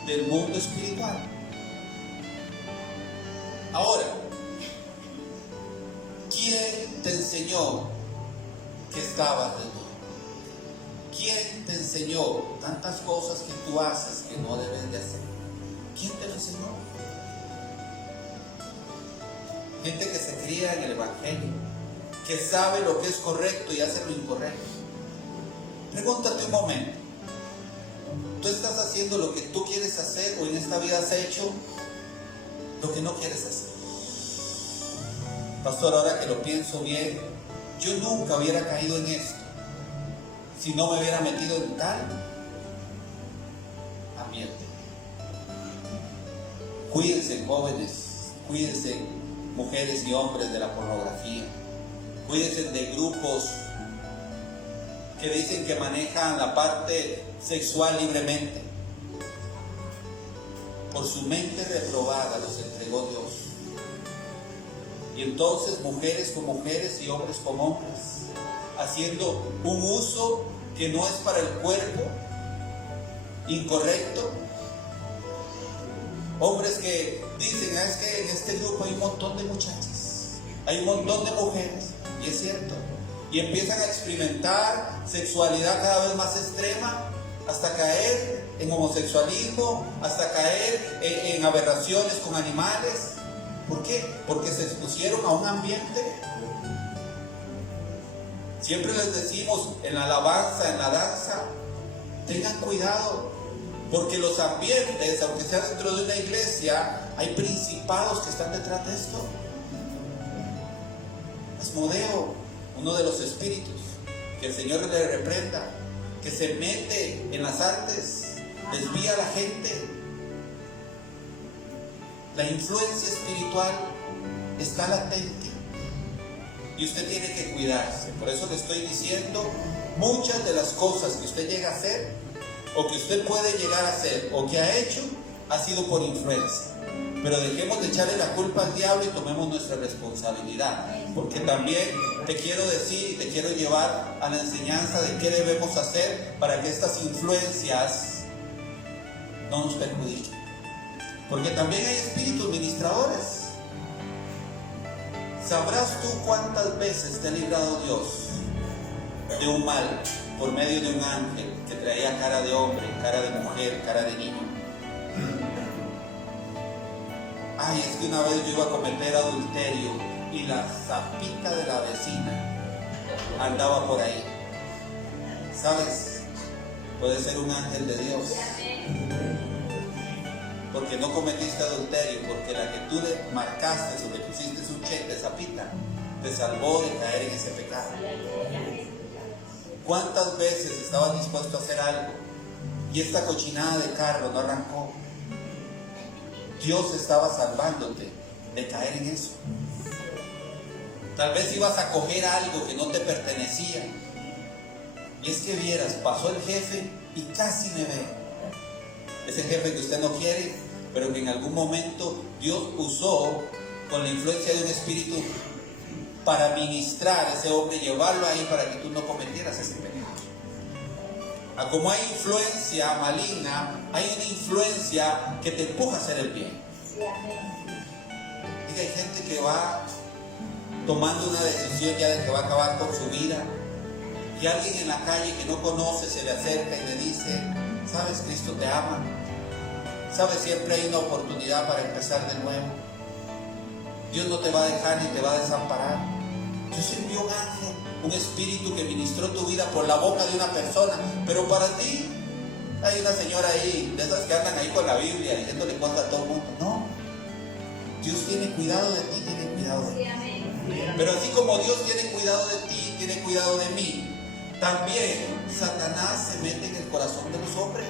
del mundo espiritual. Ahora, ¿quién te enseñó que estabas desnudo? ¿Quién te enseñó tantas cosas que tú haces que no debes de hacer? ¿Quién te lo enseñó? Gente que se cría en el evangelio, que sabe lo que es correcto y hace lo incorrecto. Pregúntate un momento, ¿tú estás haciendo lo que tú quieres hacer o en esta vida has hecho lo que no quieres hacer? Pastor, ahora que lo pienso bien, yo nunca hubiera caído en esto si no me hubiera metido en tal ambiente. Cuídense, jóvenes, cuídense, mujeres y hombres, de la pornografía. Cuídense de grupos que dicen que manejan la parte sexual libremente. Por su mente reprobada los entregó Dios. Y entonces mujeres con mujeres y hombres con hombres, haciendo un uso que no es para el cuerpo, incorrecto. Hombres que dicen, es que en este grupo hay un montón de muchachas, hay un montón de mujeres, y es cierto, y empiezan a experimentar sexualidad cada vez más extrema, hasta caer en homosexualismo, hasta caer en aberraciones con animales. ¿Por qué? Porque se expusieron a un ambiente. Siempre les decimos en la alabanza, en la danza, tengan cuidado, porque los ambientes, aunque sea dentro de una iglesia, hay principados que están detrás de esto. Asmodeo, uno de los espíritus, que el Señor le reprenda, que se mete en las artes, desvía a la gente. La influencia espiritual está latente y usted tiene que cuidarse. Por eso le estoy diciendo, muchas de las cosas que usted llega a hacer, o que usted puede llegar a hacer, o que ha hecho, ha sido por influencia. Pero dejemos de echarle la culpa al diablo y tomemos nuestra responsabilidad. Porque también te quiero decir y te quiero llevar a la enseñanza de qué debemos hacer para que estas influencias no nos perjudiquen. Porque también hay espíritus ministradores. ¿Sabrás tú cuántas veces te ha librado Dios de un mal por medio de un ángel que traía cara de hombre, cara de mujer, cara de niño? Ay, es que una vez yo iba a cometer adulterio y la zapita de la vecina andaba por ahí. ¿Sabes? Puede ser un ángel de Dios. Porque no cometiste adulterio, porque la que tú le marcaste o le pusiste un cheque de zapita te salvó de caer en ese pecado. ¿Cuántas veces estabas dispuesto a hacer algo y esta cochinada de carro no arrancó? Dios estaba salvándote de caer en eso. Tal vez ibas a coger algo que no te pertenecía. Y es que vieras, pasó el jefe y casi me ve. Ese jefe que usted no quiere, pero que en algún momento Dios usó con la influencia de un espíritu para ministrar a ese hombre, llevarlo ahí para que tú no cometieras ese pecado. Como hay influencia maligna, hay una influencia que te empuja a hacer el bien. Y hay gente que va tomando una decisión ya de que va a acabar con su vida, y alguien en la calle que no conoce se le acerca y le dice, ¿sabes? Cristo te ama. ¿Sabes? Siempre hay una oportunidad para empezar de nuevo. Dios no te va a dejar ni te va a desamparar. Dios envió un ángel, un espíritu que ministró tu vida por la boca de una persona, pero para ti hay una señora ahí, de esas que andan ahí con la Biblia diciéndole cosas a todo el mundo. No, Dios tiene cuidado de ti, tiene cuidado de ti. Pero así como Dios tiene cuidado de ti, tiene cuidado de mí, también Satanás se mete en el corazón de los hombres.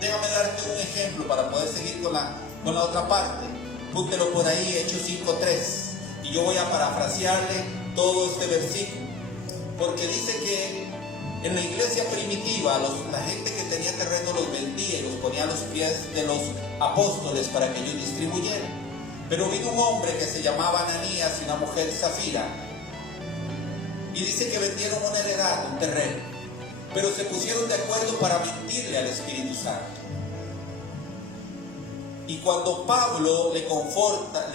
Déjame darte un ejemplo para poder seguir con la otra parte. Púntelo por ahí, Hechos 5:3. Y yo voy a parafrasearle todo este versículo. Porque dice que en la iglesia primitiva, la gente que tenía terreno los vendía y los ponía a los pies de los apóstoles para que ellos distribuyeran. Pero vino un hombre que se llamaba Ananías y una mujer Zafira, y dice que vendieron una heredad, un terreno, pero se pusieron de acuerdo para mentirle al Espíritu Santo. Y cuando Pablo le confronta,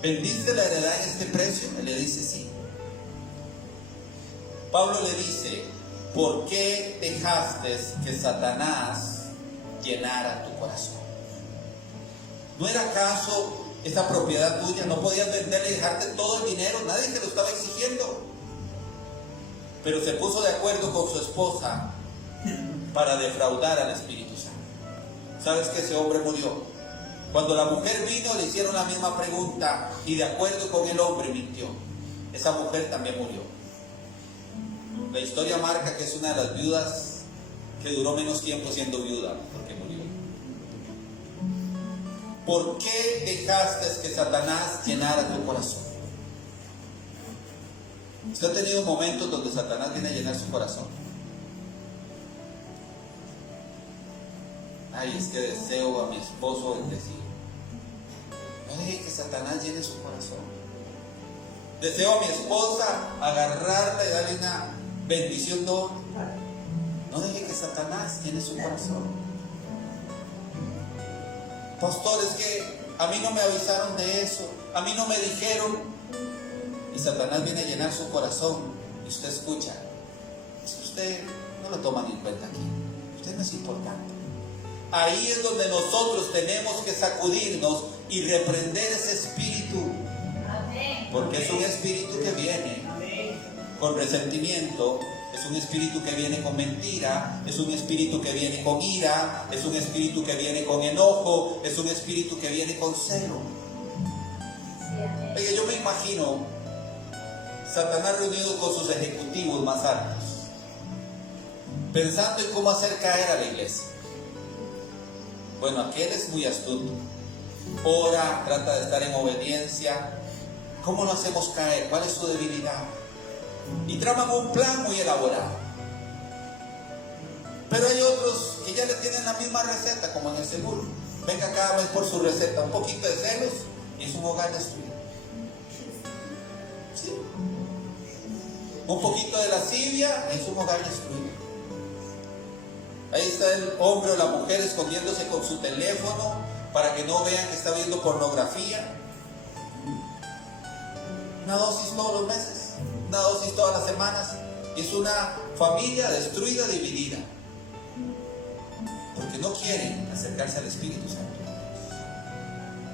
¿vendiste la heredad en este precio? Él le dice sí. Pablo le dice, ¿por qué dejaste que Satanás llenara tu corazón? ¿No era acaso esa propiedad tuya? ¿No podías venderla y dejarte todo el dinero? Nadie te lo estaba exigiendo. Pero se puso de acuerdo con su esposa para defraudar al Espíritu Santo. ¿Sabes que ese hombre murió? Cuando la mujer vino, le hicieron la misma pregunta y de acuerdo con el hombre mintió. Esa mujer también murió. La historia marca que es una de las viudas que duró menos tiempo siendo viuda, porque murió. ¿Por qué dejaste que Satanás llenara tu corazón? ¿Usted ha tenido momentos donde Satanás viene a llenar su corazón? Ay, es que deseo a mi esposo bendecir. No deje que Satanás llene su corazón. Deseo a mi esposa agarrarla y darle una bendición doble. No deje que Satanás llene su corazón. Pastor, es que a mí no me avisaron de eso, a mí no me dijeron. Y Satanás viene a llenar su corazón y usted escucha. Es que usted no lo toma ni en cuenta aquí. Usted no es importante. Ahí es donde nosotros tenemos que sacudirnos y reprender ese espíritu. Porque es un espíritu que viene con resentimiento, es un espíritu que viene con mentira, es un espíritu que viene con ira, es un espíritu que viene con enojo, es un espíritu que viene con celo. Oye, yo me imagino Satanás reunido con sus ejecutivos más altos, pensando en cómo hacer caer a la iglesia. Bueno, aquel es muy astuto. Ora, trata de estar en obediencia. ¿Cómo lo hacemos caer? ¿Cuál es su debilidad? Y traman un plan muy elaborado. Pero hay otros que ya le tienen la misma receta, como en el seguro. Venga cada mes por su receta, un poquito de celos y es un hogar destruido. ¿Sí? Un poquito de lascivia y es un hogar destruido. Ahí está el hombre o la mujer escondiéndose con su teléfono para que no vean que está viendo pornografía. Una dosis todos los meses, una dosis todas las semanas. Es una familia destruida, dividida, porque no quieren acercarse al Espíritu Santo.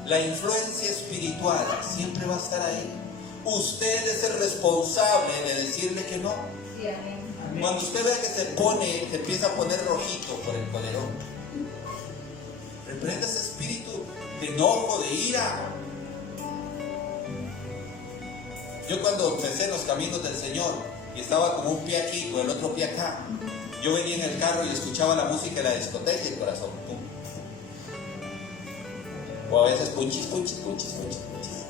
La influencia espiritual siempre va a estar ahí. Usted es el responsable de decirle que no. Sí, amén. Cuando usted vea que se empieza a poner rojito por el colerón, reprenda ese espíritu de enojo, de ira. Yo cuando empecé en los caminos del Señor y estaba como un pie aquí, con el otro pie acá, yo venía en el carro y escuchaba la música de la discoteca y el corazón, pum. O a veces punchis, punchis, punchis, punchis, punchis.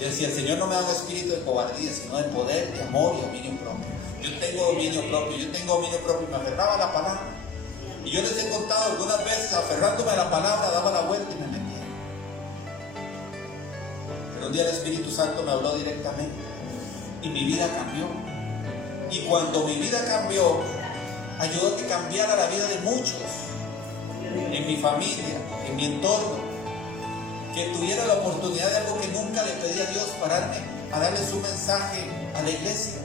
Yo decía, el Señor no me da un espíritu de cobardía, sino de poder, de amor y dominio propio. Yo tengo dominio propio y me aferraba a la palabra. Y yo les he contado algunas veces, aferrándome a la palabra, daba la vuelta y me metía. Pero un día el Espíritu Santo me habló directamente y mi vida cambió. Y cuando mi vida cambió, ayudó a que cambiara la vida de muchos, en mi familia, en mi entorno, que tuviera la oportunidad de algo que nunca le pedí a Dios, pararme a darles un mensaje a la iglesia.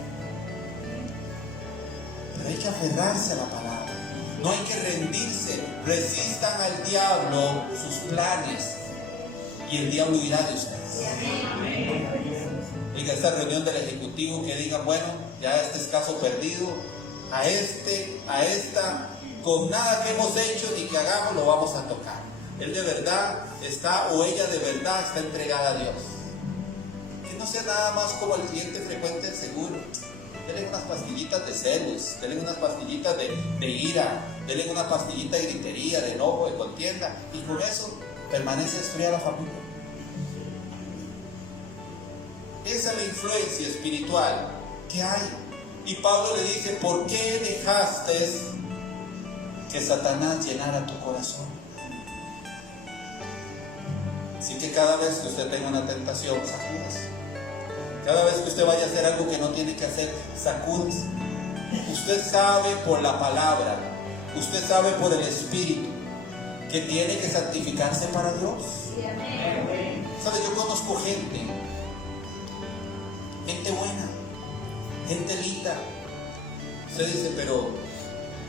Pero hay que aferrarse a la palabra, no hay que rendirse. Resistan al diablo sus planes y el diablo huirá de ustedes. En esta reunión del ejecutivo que digan, bueno, ya este es caso perdido, a esta, con nada que hemos hecho ni que hagamos lo vamos a tocar. Él de verdad está, o ella de verdad está entregada a Dios. Que no sea nada más como el cliente frecuente del seguro. Denle unas pastillitas de celos, denle unas pastillitas de ira, denle una pastillita de gritería, de enojo, de contienda, y con eso permanece destruida la familia. Esa es la influencia espiritual que hay. Y Pablo le dice, ¿por qué dejaste que Satanás llenara tu corazón? Así que cada vez que usted tenga una tentación, sacúdase. Cada vez que usted vaya a hacer algo que no tiene que hacer, sacúdase. Usted sabe por la palabra, usted sabe por el Espíritu que tiene que santificarse para Dios. ¿Sabe? Yo conozco gente buena, gente linda. Usted dice, pero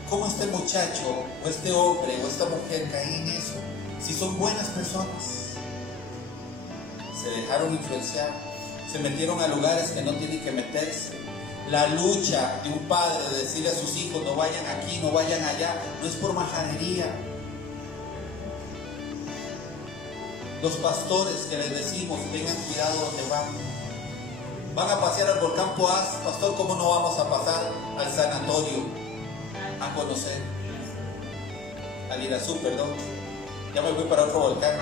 ¿cómo este muchacho o este hombre o esta mujer cae en eso? Si son buenas personas. Se dejaron influenciar, se metieron a lugares que no tienen que meterse. La lucha de un padre de decirle a sus hijos, no vayan aquí, no vayan allá, no es por majadería. Los pastores que les decimos, tengan cuidado donde van. Van a pasear al volcán Poás, pastor, ¿cómo no vamos a pasar al sanatorio a conocer? Al Irazú, perdón. Ya me voy para otro volcán.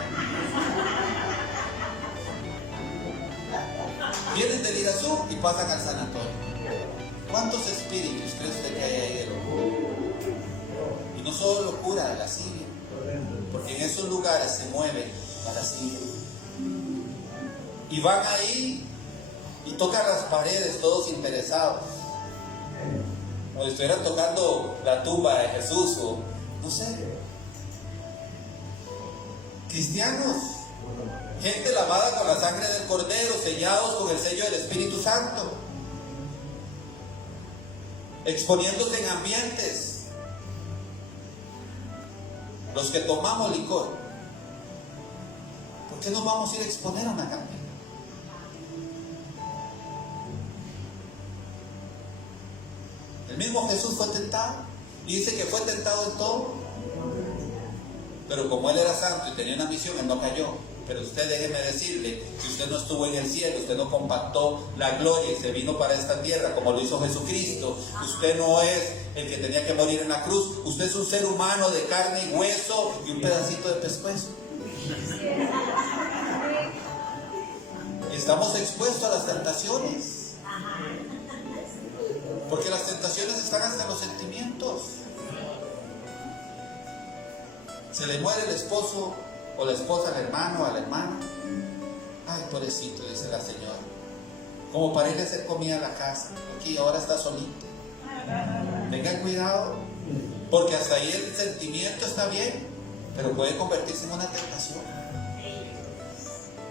Vienen del Irazú y pasan al sanatorio. ¿Cuántos espíritus cree usted que hay ahí de locura? Y no solo locura, la Siria. Porque en esos lugares se mueven para Siria. Y van ahí y tocan las paredes todos interesados. Como si estuvieran tocando la tumba de Jesús o no sé. Cristianos. Gente lavada con la sangre del Cordero, sellados con el sello del Espíritu Santo. Exponiéndose en ambientes. Los que tomamos licor, ¿por qué nos vamos a ir a exponer a una cantina? El mismo Jesús fue tentado y dice que fue tentado en todo, pero como Él era santo y tenía una misión, Él no cayó. Pero usted, déjeme decirle, si usted no estuvo en el cielo, usted no compactó la gloria y se vino para esta tierra como lo hizo Jesucristo, usted no es el que tenía que morir en la cruz, usted es un ser humano de carne y hueso y un pedacito de pescuezo. Estamos expuestos a las tentaciones, porque las tentaciones están hasta en los sentimientos. Se le muere el esposo o la esposa al hermano o a la hermana. Ay, pobrecito, dice la señora, como para ir a hacer comida a la casa. Aquí ahora está solito. Tengan cuidado, porque hasta ahí el sentimiento está bien, pero puede convertirse en una tentación.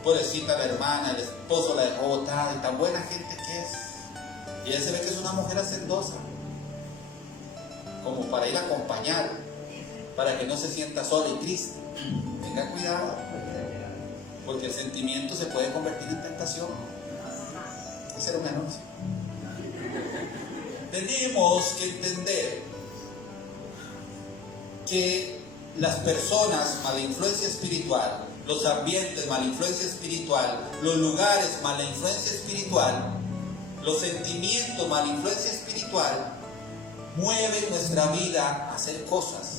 Pobrecita la hermana, el esposo la dejó botada, y tan buena gente que es. Y ella se ve que es una mujer hacendosa, como para ir a acompañar, para que no se sienta sola y triste. Tengan cuidado, porque el sentimiento se puede convertir en tentación. Ese era un anuncio. Tenemos que entender que las personas, mala influencia espiritual, los ambientes, mala influencia espiritual, los lugares, mala influencia espiritual, los sentimientos, mala influencia espiritual, mueven nuestra vida a hacer cosas,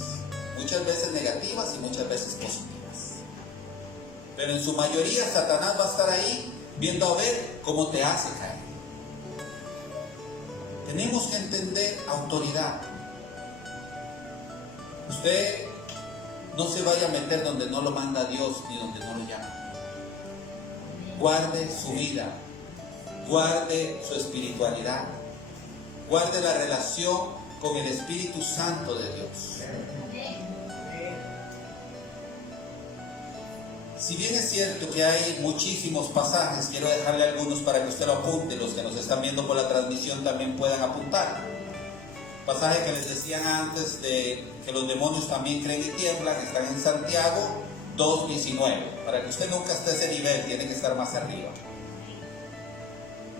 muchas veces negativas y muchas veces positivas. Pero en su mayoría Satanás va a estar ahí viendo a ver cómo te hace caer. Tenemos que entender autoridad. Usted no se vaya a meter donde no lo manda Dios ni donde no lo llama. Guarde su vida, guarde su espiritualidad, guarde la relación con el Espíritu Santo de Dios. Si bien es cierto que hay muchísimos pasajes, quiero dejarle algunos para que usted lo apunte, los que nos están viendo por la transmisión también puedan apuntar. Pasaje que les decían antes de que los demonios también creen y tiemblan, están en Santiago 2:19. Para que usted nunca esté a ese nivel, tiene que estar más arriba.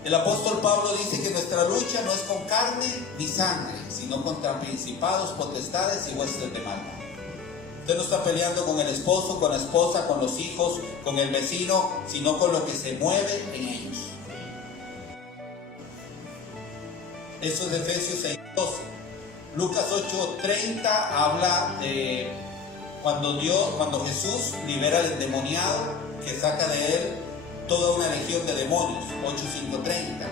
El apóstol Pablo dice que nuestra lucha no es con carne ni sangre, sino contra principados, potestades y huestes de maldad. Usted no está peleando con el esposo, con la esposa, con los hijos, con el vecino, sino con lo que se mueve en ellos. Eso es de Efesios 6:12. Lucas 8:30 habla de cuando Jesús libera al endemoniado, que saca de él toda una legión de demonios, 8:5-30.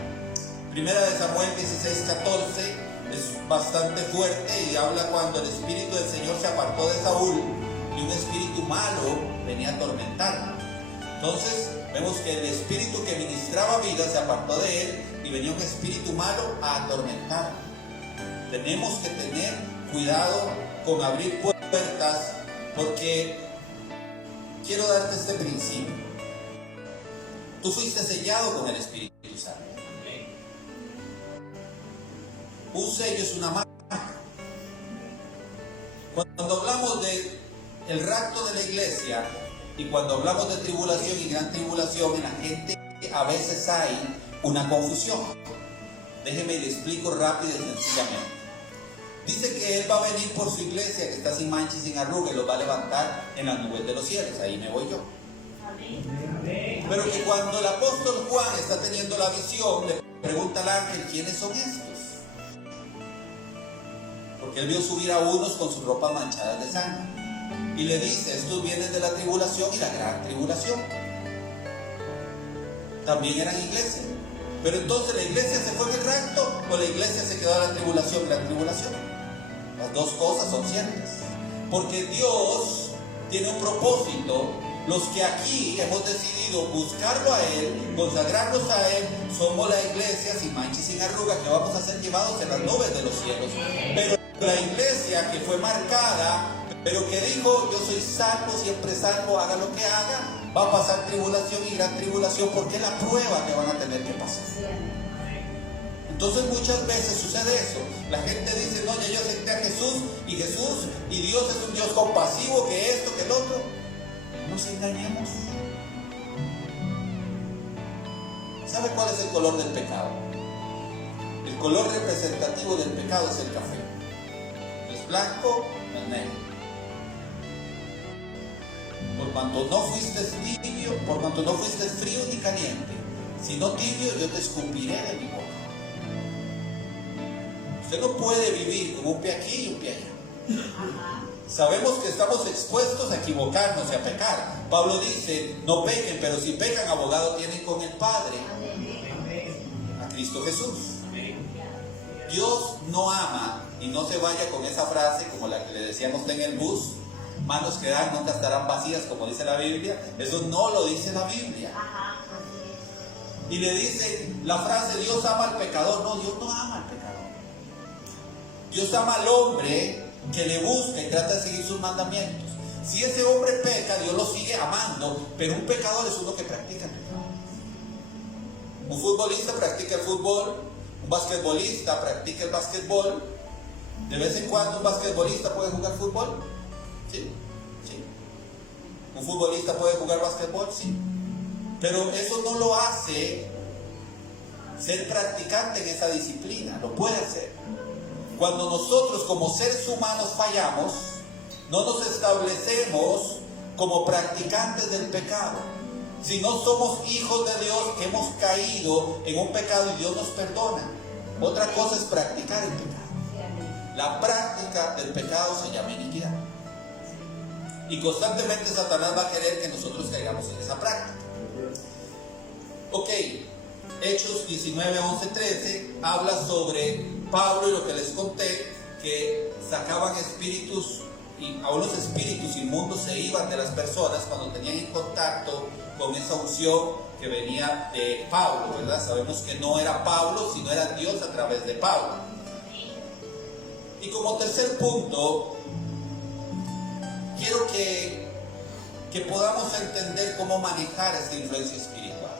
Primera de Samuel 16:14 es bastante fuerte y habla cuando el espíritu del Señor se apartó de Saúl y un espíritu malo venía a atormentarlo. Entonces vemos que el espíritu que ministraba vida se apartó de él y venía un espíritu malo a atormentarlo. Tenemos que tener cuidado con abrir puertas, porque quiero darte este principio. Tú fuiste sellado con el Espíritu Santo. Un sello es una marca. Cuando hablamos de el rapto de la iglesia y cuando hablamos de tribulación y gran tribulación, en la gente a veces hay una confusión. Déjeme y le explico rápido y sencillamente. Dice que Él va a venir por su iglesia que está sin mancha y sin arruga y los va a levantar en las nubes de los cielos. Ahí me voy yo. Pero que cuando el apóstol Juan está teniendo la visión, le pregunta al ángel, ¿quiénes son estos? Porque él vio subir a unos con sus ropas manchadas de sangre. Y le dice, estos vienen de la tribulación y la gran tribulación. También eran iglesia. Pero entonces, ¿la iglesia se fue en el rapto o la iglesia se quedó en la tribulación, gran tribulación? Las dos cosas son ciertas. Porque Dios tiene un propósito. Los que aquí hemos decidido buscarlo a Él, consagrarnos a Él, somos la iglesia sin mancha y sin arruga, que vamos a ser llevados en las nubes de los cielos. Pero la iglesia que fue marcada, pero que dijo, yo soy salvo, siempre salvo, haga lo que haga, va a pasar tribulación y gran tribulación, porque es la prueba que van a tener que pasar. Entonces muchas veces sucede eso. La gente dice, no, ya yo acepté a Jesús y Dios es un Dios compasivo, que esto, que el otro. No nos engañemos. ¿Sabe cuál es el color del pecado? El color representativo del pecado es el café. Es blanco, es negro. Por cuanto no fuiste tibio, por cuanto no fuiste frío ni caliente, sino tibio, yo te escupiré de mi boca. Usted no puede vivir con un pie aquí y un pie allá. Sabemos que estamos expuestos a equivocarnos y a pecar. Pablo dice, no pequen, pero si pecan, abogado tienen con el Padre, a Cristo Jesús. Dios no ama, y no se vaya con esa frase como la que le decíamos usted en el bus, manos que dan nunca estarán vacías, como dice la Biblia. Eso no lo dice la Biblia. Y le dice la frase, Dios ama al pecador. No, Dios no ama al pecador. Dios ama al hombre que le busca y trata de seguir sus mandamientos. Si ese hombre peca, Dios lo sigue amando, pero un pecador es uno que practica el pecado. Un futbolista practica el fútbol, un basquetbolista practica el basquetbol. De vez en cuando un basquetbolista puede jugar fútbol. Sí. Un futbolista puede jugar basquetbol, sí. Pero eso no lo hace ser practicante en esa disciplina. Lo puede hacer. Cuando nosotros como seres humanos fallamos, no nos establecemos como practicantes del pecado, sino somos hijos de Dios que hemos caído en un pecado y Dios nos perdona. Otra cosa es practicar el pecado. La práctica del pecado se llama iniquidad. Y constantemente Satanás va a querer que nosotros caigamos en esa práctica. Ok, Hechos 19, 11, 13 habla sobre Pablo y lo que les conté, que sacaban espíritus, y aún los espíritus inmundos se iban de las personas cuando tenían en contacto con esa unción que venía de Pablo, ¿verdad? Sabemos que no era Pablo, sino era Dios a través de Pablo. Y como tercer punto, quiero que podamos entender cómo manejar esta influencia espiritual.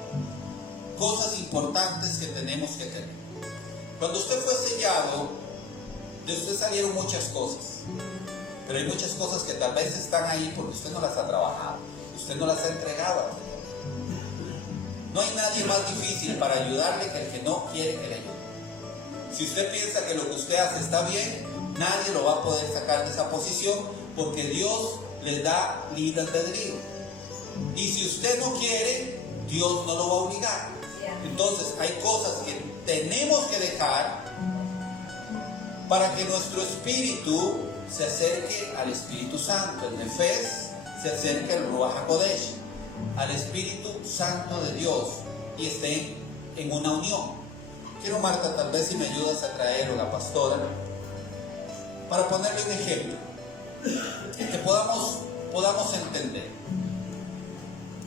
Cosas importantes que tenemos que tener. Cuando usted fue sellado, de usted salieron muchas cosas, pero hay muchas cosas que tal vez están ahí porque usted no las ha trabajado, usted no las ha entregado al Señor. No hay nadie más difícil para ayudarle que el que no quiere que le ayude. Si usted piensa que lo que usted hace está bien, nadie lo va a poder sacar de esa posición, porque Dios les da libre albedrío. Y si usted no quiere, Dios no lo va a obligar. Entonces hay cosas que tenemos que dejar para que nuestro espíritu se acerque al Espíritu Santo. El Nefes se acerque al Ruach HaKodesh. al Espíritu Santo de Dios y estén en una unión. Quiero, Marta, tal vez si me ayudas a traer, o la pastora, para ponerle un ejemplo, que podamos entender.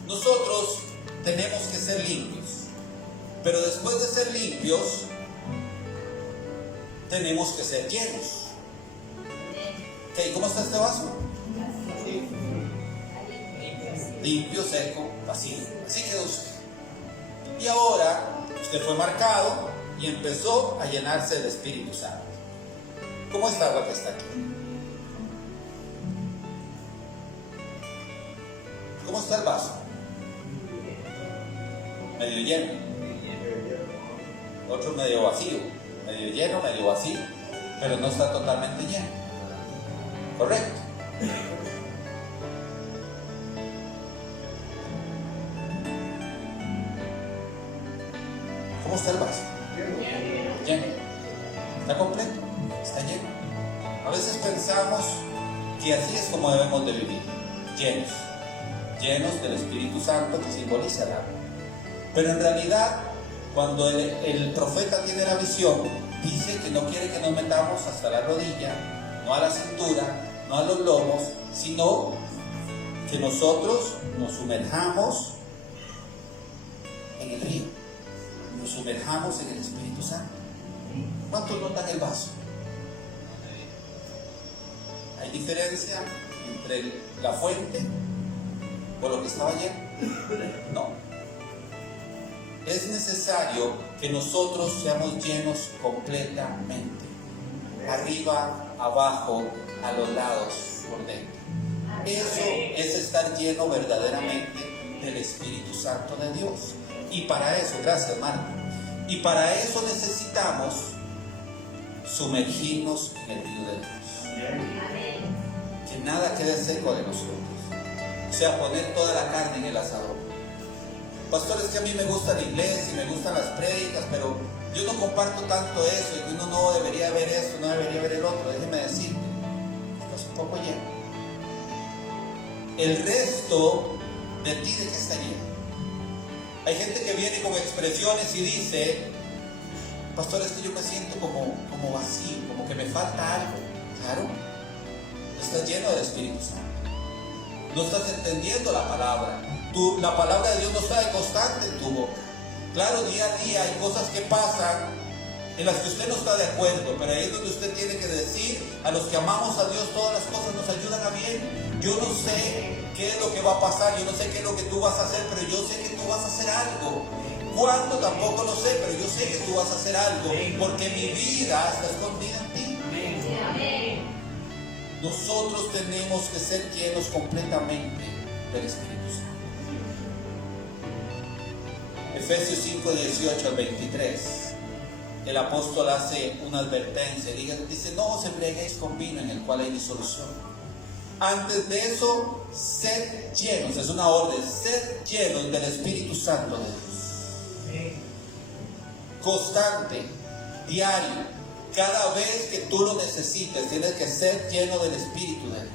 Nosotros tenemos que ser limpios, pero después de ser limpios, tenemos que ser llenos. ¿Okay? ¿Cómo está este vaso? Limpio, seco, vacío. Así quedó usted. Y ahora usted fue marcado y empezó a llenarse del Espíritu Santo. ¿Cómo está lo que está aquí? ¿Cómo está el vaso? Medio lleno. Otro medio vacío. Medio lleno, medio vacío. Pero no está totalmente lleno. ¿Correcto? ¿Cómo está el vaso? Lleno. ¿Está completo? Está lleno. A veces pensamos que así es como debemos de vivir. Llenos. Llenos del Espíritu Santo, que simboliza el agua. Pero en realidad, cuando el profeta tiene la visión, dice que no quiere que nos metamos hasta la rodilla, no a la cintura, no a los lomos, sino que nosotros nos sumerjamos en el río, nos sumerjamos en el Espíritu Santo. ¿Cuántos notan el vaso? ¿Hay diferencia entre la fuente o lo que estaba lleno? No. Es necesario que nosotros seamos llenos completamente, arriba, abajo, a los lados, por dentro. Eso es estar lleno verdaderamente del Espíritu Santo de Dios. Y para eso, gracias Marta, y para eso necesitamos sumergirnos en el río de Dios. Que nada quede seco de nosotros. O sea, poner toda la carne en el asador. Pastor, es que a mí me gusta la iglesia y me gustan las prédicas, pero yo no comparto tanto eso, y que uno no debería ver esto, no debería ver el otro. Déjeme decirte, estás un poco lleno. El resto de ti, ¿de qué está lleno? Hay gente que viene con expresiones y dice: pastor, es que yo me siento como vacío, como que me falta algo. Claro, estás lleno del Espíritu Santo. No estás entendiendo la palabra. La palabra de Dios no está constante en tu boca. Claro, día a día hay cosas que pasan en las que usted no está de acuerdo, pero ahí es donde usted tiene que decir: a los que amamos a Dios, todas las cosas nos ayudan a bien. Yo no sé qué es lo que va a pasar, yo no sé qué es lo que tú vas a hacer, pero yo sé que tú vas a hacer algo. ¿Cuándo? Tampoco lo sé, pero yo sé que tú vas a hacer algo, porque mi vida está escondida en ti. Nosotros tenemos que ser llenos completamente del Espíritu Santo. Efesios 5, 18 al 23. El apóstol hace una advertencia. Dice: no os embriaguéis con vino, en el cual hay disolución. Antes de eso, sed llenos. Es una orden. Sed llenos del Espíritu Santo de Dios. Constante, diario. Cada vez que tú lo necesites, tienes que ser lleno del Espíritu de Dios.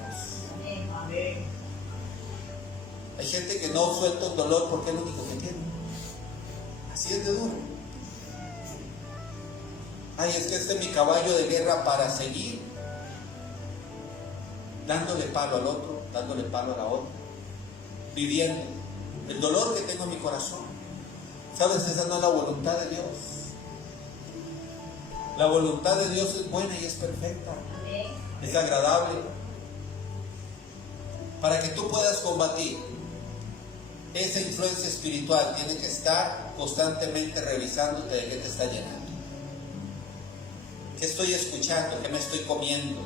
Hay gente que no suelta el dolor porque es lo único que tiene. Así es de duro. Ay, es que este es mi caballo de guerra para seguir dándole palo al otro, dándole palo a la otra, viviendo el dolor que tengo en mi corazón. ¿Sabes? Esa no es la voluntad de Dios. La voluntad de Dios es buena y es perfecta. Es agradable. Para que tú puedas combatir esa influencia espiritual, tienes que estar constantemente revisándote de qué te está llenando. ¿Qué estoy escuchando? ¿Qué me estoy comiendo?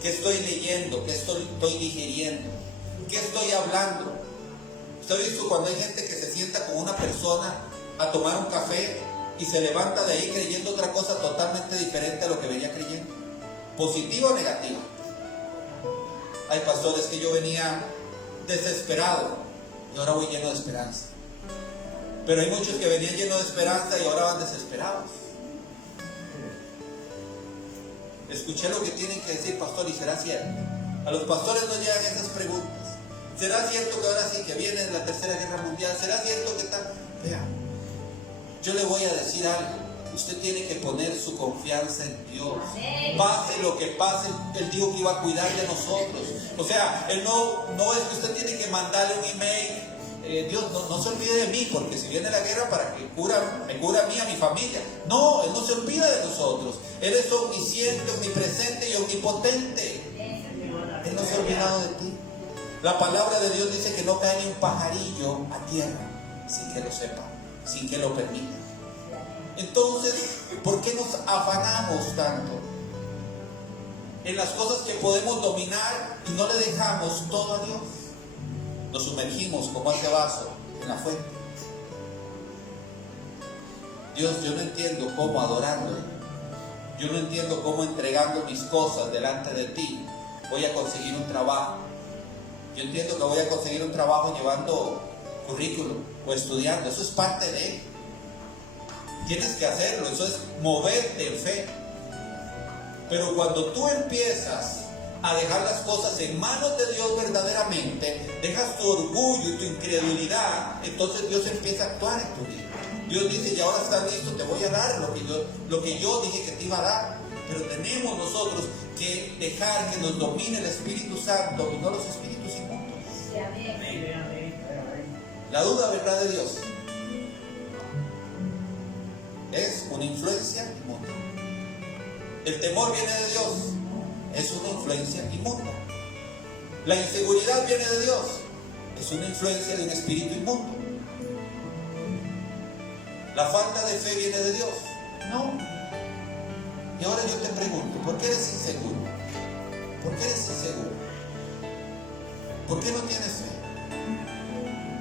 ¿Qué estoy leyendo? ¿Qué estoy digiriendo? ¿Qué estoy hablando? ¿Usted ha visto cuando hay gente que se sienta con una persona a tomar un café y se levanta de ahí creyendo otra cosa totalmente diferente a lo que venía creyendo? ¿Positiva o negativa? Hay pastores que yo venía desesperado y ahora voy lleno de esperanza. Pero hay muchos que venían llenos de esperanza y ahora van desesperados. Escuché lo que tienen que decir, pastor, y será cierto. A los pastores no llegan esas preguntas. ¿Será cierto que ahora sí que viene la tercera guerra mundial? ¿Será cierto que tal? Vea, yo le voy a decir algo. Usted tiene que poner su confianza en Dios. Pase lo que pase, Él dijo que iba a cuidar de nosotros. O sea, Él no es que usted tiene que mandarle un email. Dios, no se olvide de mí, porque si viene la guerra para que me cura a mí, a mi familia. No, Él no se olvida de nosotros. Él es omnisciente, omnipresente y omnipotente. Él no se ha olvidado de ti. La palabra de Dios dice que no cae ni un pajarillo a tierra sin que lo sepa, sin que lo permita. Entonces, ¿por qué nos afanamos tanto en las cosas que podemos dominar y no le dejamos todo a Dios? Nos sumergimos como ese vaso en la fuente. Dios, yo no entiendo cómo adorando. Yo no entiendo cómo entregando mis cosas delante de ti voy a conseguir un trabajo. Yo entiendo que voy a conseguir un trabajo llevando currículum o estudiando. Eso es parte de él. Tienes que hacerlo, eso es moverte en fe. Pero cuando tú empiezas a dejar las cosas en manos de Dios verdaderamente, dejas tu orgullo y tu incredulidad, entonces Dios empieza a actuar en tu vida. Dios dice, y ahora estás listo, te voy a dar lo que yo dije que te iba a dar. Pero tenemos nosotros que dejar que nos domine el Espíritu Santo y no los espíritus inmundos. La duda, ¿verdad, de Dios? Es una influencia inmunda. El temor viene de Dios, es una influencia inmunda. La inseguridad viene de Dios, es una influencia de un espíritu inmundo. La falta de fe viene de Dios, no. Y ahora yo te pregunto, ¿por qué eres inseguro? ¿Por qué eres inseguro? ¿Por qué no tienes fe?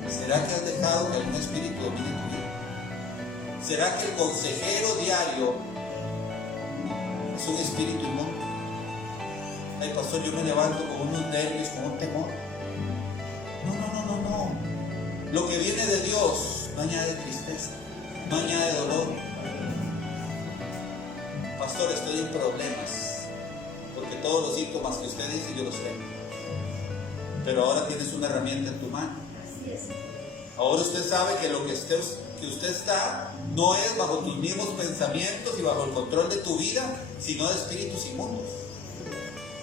¿Será que has dejado que algún espíritu domine tu vida? ¿Será que el consejero diario es un espíritu inmundo? Ay, pastor, yo me levanto con unos nervios, con un temor. No. Lo que viene de Dios no añade tristeza, no añade dolor. Pastor, estoy en problemas, porque todos los síntomas que usted dice yo los sé. Pero ahora tienes una herramienta en tu mano. Ahora usted sabe que lo que usted está no es bajo tus mismos pensamientos y bajo el control de tu vida, sino de espíritus inmundos.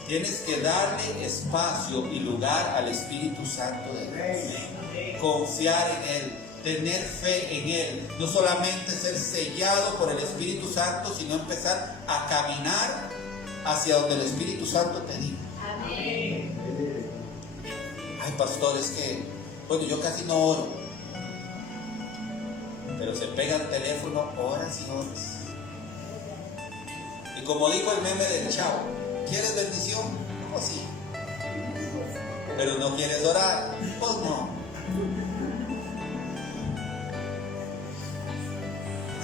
Tienes que darle espacio y lugar al Espíritu Santo de Dios. Confiar en Él, tener fe en Él. No solamente ser sellado por el Espíritu Santo, sino empezar a caminar hacia donde el Espíritu Santo te diga. Amén. Ay, pastor, es que, bueno, yo casi no oro, pero se pega el teléfono horas y horas. Y como dijo el meme del Chavo, ¿quieres bendición? Pues sí. Pero no quieres orar, pues no.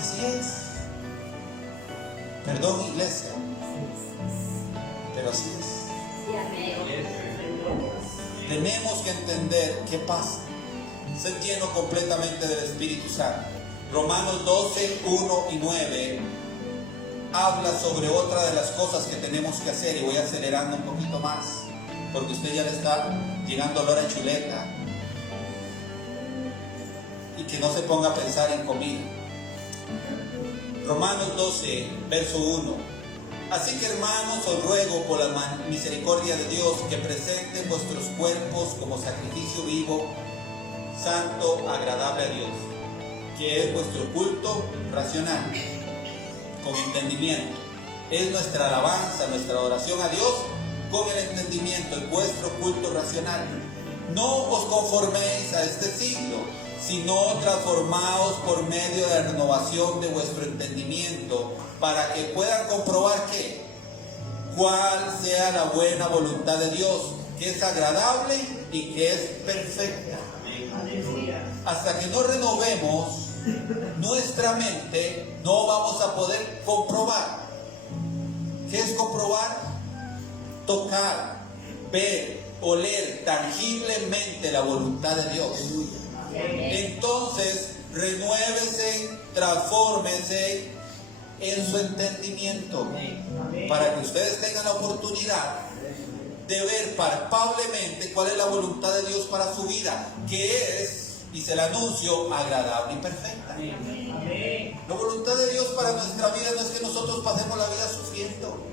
Así es. Perdón, iglesia, pero así es. Tenemos que entender qué pasa. Ser lleno completamente del Espíritu Santo. Romanos 12, 1 y 9 habla sobre otra de las cosas que tenemos que hacer, y voy acelerando un poquito más porque usted ya le está llegando olor a chuleta, y que no se ponga a pensar en comida. Romanos 12, verso 1. Así que, hermanos, os ruego por la misericordia de Dios que presenten vuestros cuerpos como sacrificio vivo, santo, agradable a Dios, que es vuestro culto racional, con entendimiento. Es nuestra alabanza, nuestra adoración a Dios con el entendimiento, es vuestro culto racional. No os conforméis a este siglo, sino transformaos por medio de la renovación de vuestro entendimiento, para que puedan comprobar cuál sea la buena voluntad de Dios, que es agradable y que es perfecta. Hasta que no renovemos nuestra mente, no vamos a poder comprobar. ¿Qué es comprobar? Tocar, ver, oler tangiblemente la voluntad de Dios. Entonces, renuévese, transfórmese en su entendimiento, para que ustedes tengan la oportunidad de ver palpablemente cuál es la voluntad de Dios para su vida, que es, y se la anuncio, agradable y perfecta. Amén. La voluntad de Dios para nuestra vida no es que nosotros pasemos la vida sufriendo.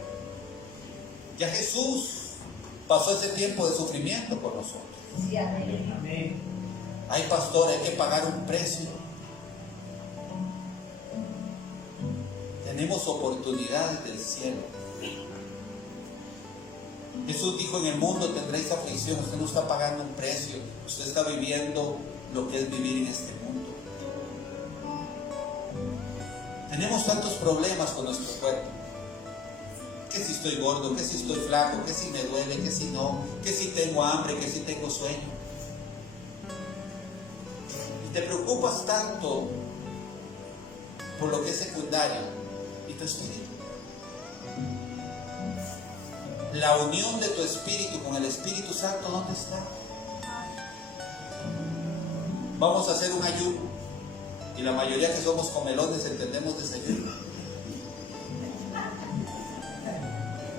Ya Jesús pasó ese tiempo de sufrimiento por nosotros. Amén. Ay, pastor, hay que pagar un precio. Tenemos oportunidades del cielo. Jesús dijo: en el mundo tendréis aflicción. Usted no está pagando un precio, usted está viviendo lo que es vivir en este mundo. Tenemos tantos problemas con nuestro cuerpo. Que si estoy gordo, que si estoy flaco, que si me duele, que si no, que si tengo hambre, que si tengo sueño. Y te preocupas tanto por lo que es secundario y tu espíritu. La unión de tu espíritu con el Espíritu Santo, ¿dónde está? Vamos a hacer un ayuno. Y la mayoría que somos comelones entendemos de ese ayuno.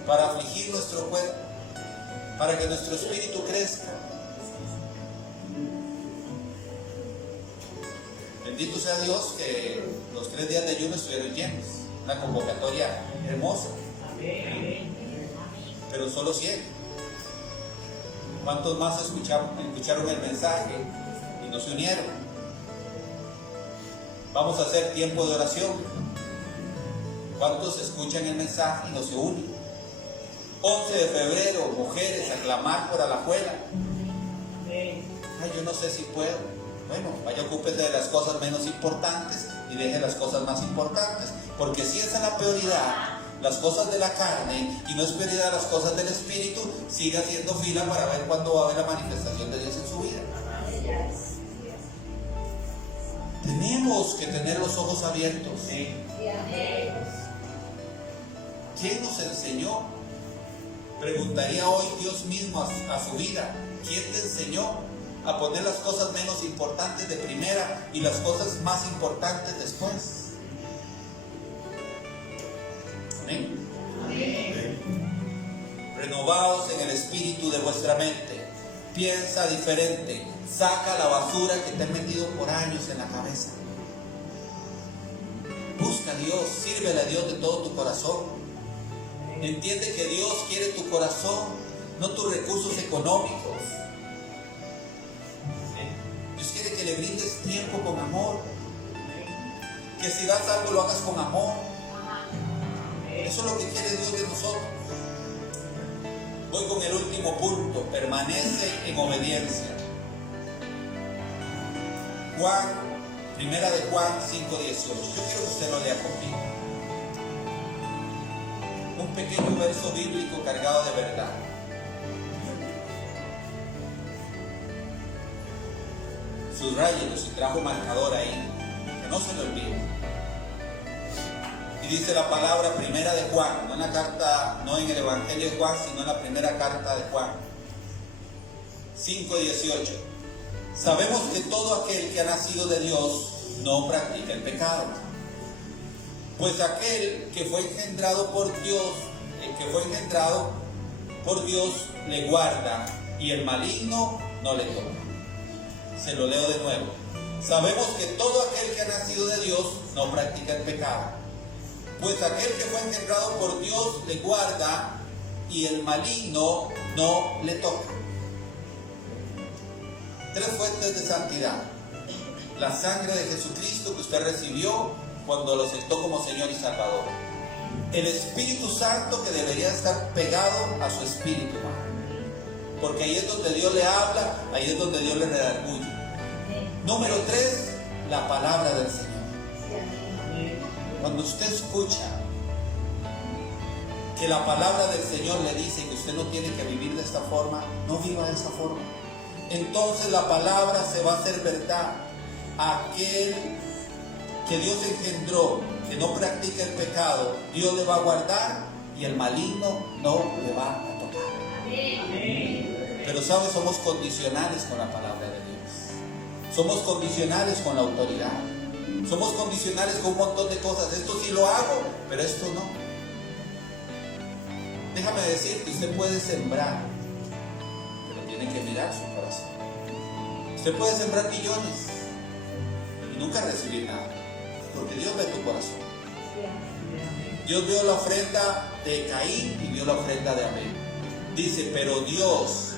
Para afligir nuestro cuerpo, para que nuestro espíritu crezca. Bendito sea Dios que los 3 días de ayuno estuvieron llenos. Una convocatoria hermosa. Amén. Pero solo 100. ¿Cuántos más escucharon el mensaje y no se unieron? Vamos a hacer tiempo de oración. ¿Cuántos escuchan el mensaje y no se unen? 11 de febrero, mujeres, a clamar por Alajuela. Ay, yo no sé si puedo. Bueno, vaya, ocúpese de las cosas menos importantes y deje las cosas más importantes. Porque si esa es la prioridad, las cosas de la carne, y no es prioridad las cosas del espíritu, sigue haciendo fila para ver cuándo va a haber la manifestación de Dios en su vida. Tenemos que tener los ojos abiertos. ¿Quién nos enseñó? Preguntaría hoy Dios mismo a su vida: ¿quién te enseñó a poner las cosas menos importantes de primera y las cosas más importantes después? Amén. Renovaos en el espíritu de vuestra mente. Piensa diferente. Saca la basura que te has metido por años en la cabeza. Busca a Dios, sírvele a Dios de todo tu corazón. Entiende que Dios quiere tu corazón, no tus recursos económicos. Dios quiere que le brindes tiempo con amor. Que si das algo lo hagas con amor. Eso es lo que quiere Dios de nosotros. Voy con el último punto: permanece en obediencia. Primera de Juan 5:18. Yo quiero que usted lo lea conmigo. Un pequeño verso bíblico cargado de verdad. Subrayelo si trajo marcador ahí, que no se lo olvide. Y dice la palabra Primera de Juan, no en la carta, no en el Evangelio de Juan, sino en la primera carta de Juan, 5:18. Sabemos que todo aquel que ha nacido de Dios no practica el pecado, pues aquel que fue engendrado por Dios, le guarda, y el maligno no le toca. Se lo leo de nuevo. Sabemos que todo aquel que ha nacido de Dios no practica el pecado, pues aquel que fue engendrado por Dios le guarda, y el maligno no le toca. 3 fuentes de santidad: la sangre de Jesucristo que usted recibió cuando lo aceptó como Señor y Salvador, el Espíritu Santo que debería estar pegado a su espíritu, porque ahí es donde Dios le habla, ahí es donde Dios le redarguye. Número 3, la palabra del Señor. Cuando usted escucha que la palabra del Señor le dice que usted no tiene que vivir de esta forma, no viva de esa forma. Entonces la palabra se va a hacer verdad. Aquel que Dios engendró, que no practica el pecado, Dios le va a guardar y el maligno no le va a tocar. Pero sabes, somos condicionales con la palabra de Dios. Somos condicionales con la autoridad. Somos condicionales con un montón de cosas. Esto sí lo hago, pero esto no. Déjame decir que usted puede sembrar tiene que mirar su corazón. Usted puede sembrar millones y nunca recibir nada, porque Dios ve tu corazón. Dios vio la ofrenda de Caín y vio la ofrenda de Abel. Dice, pero Dios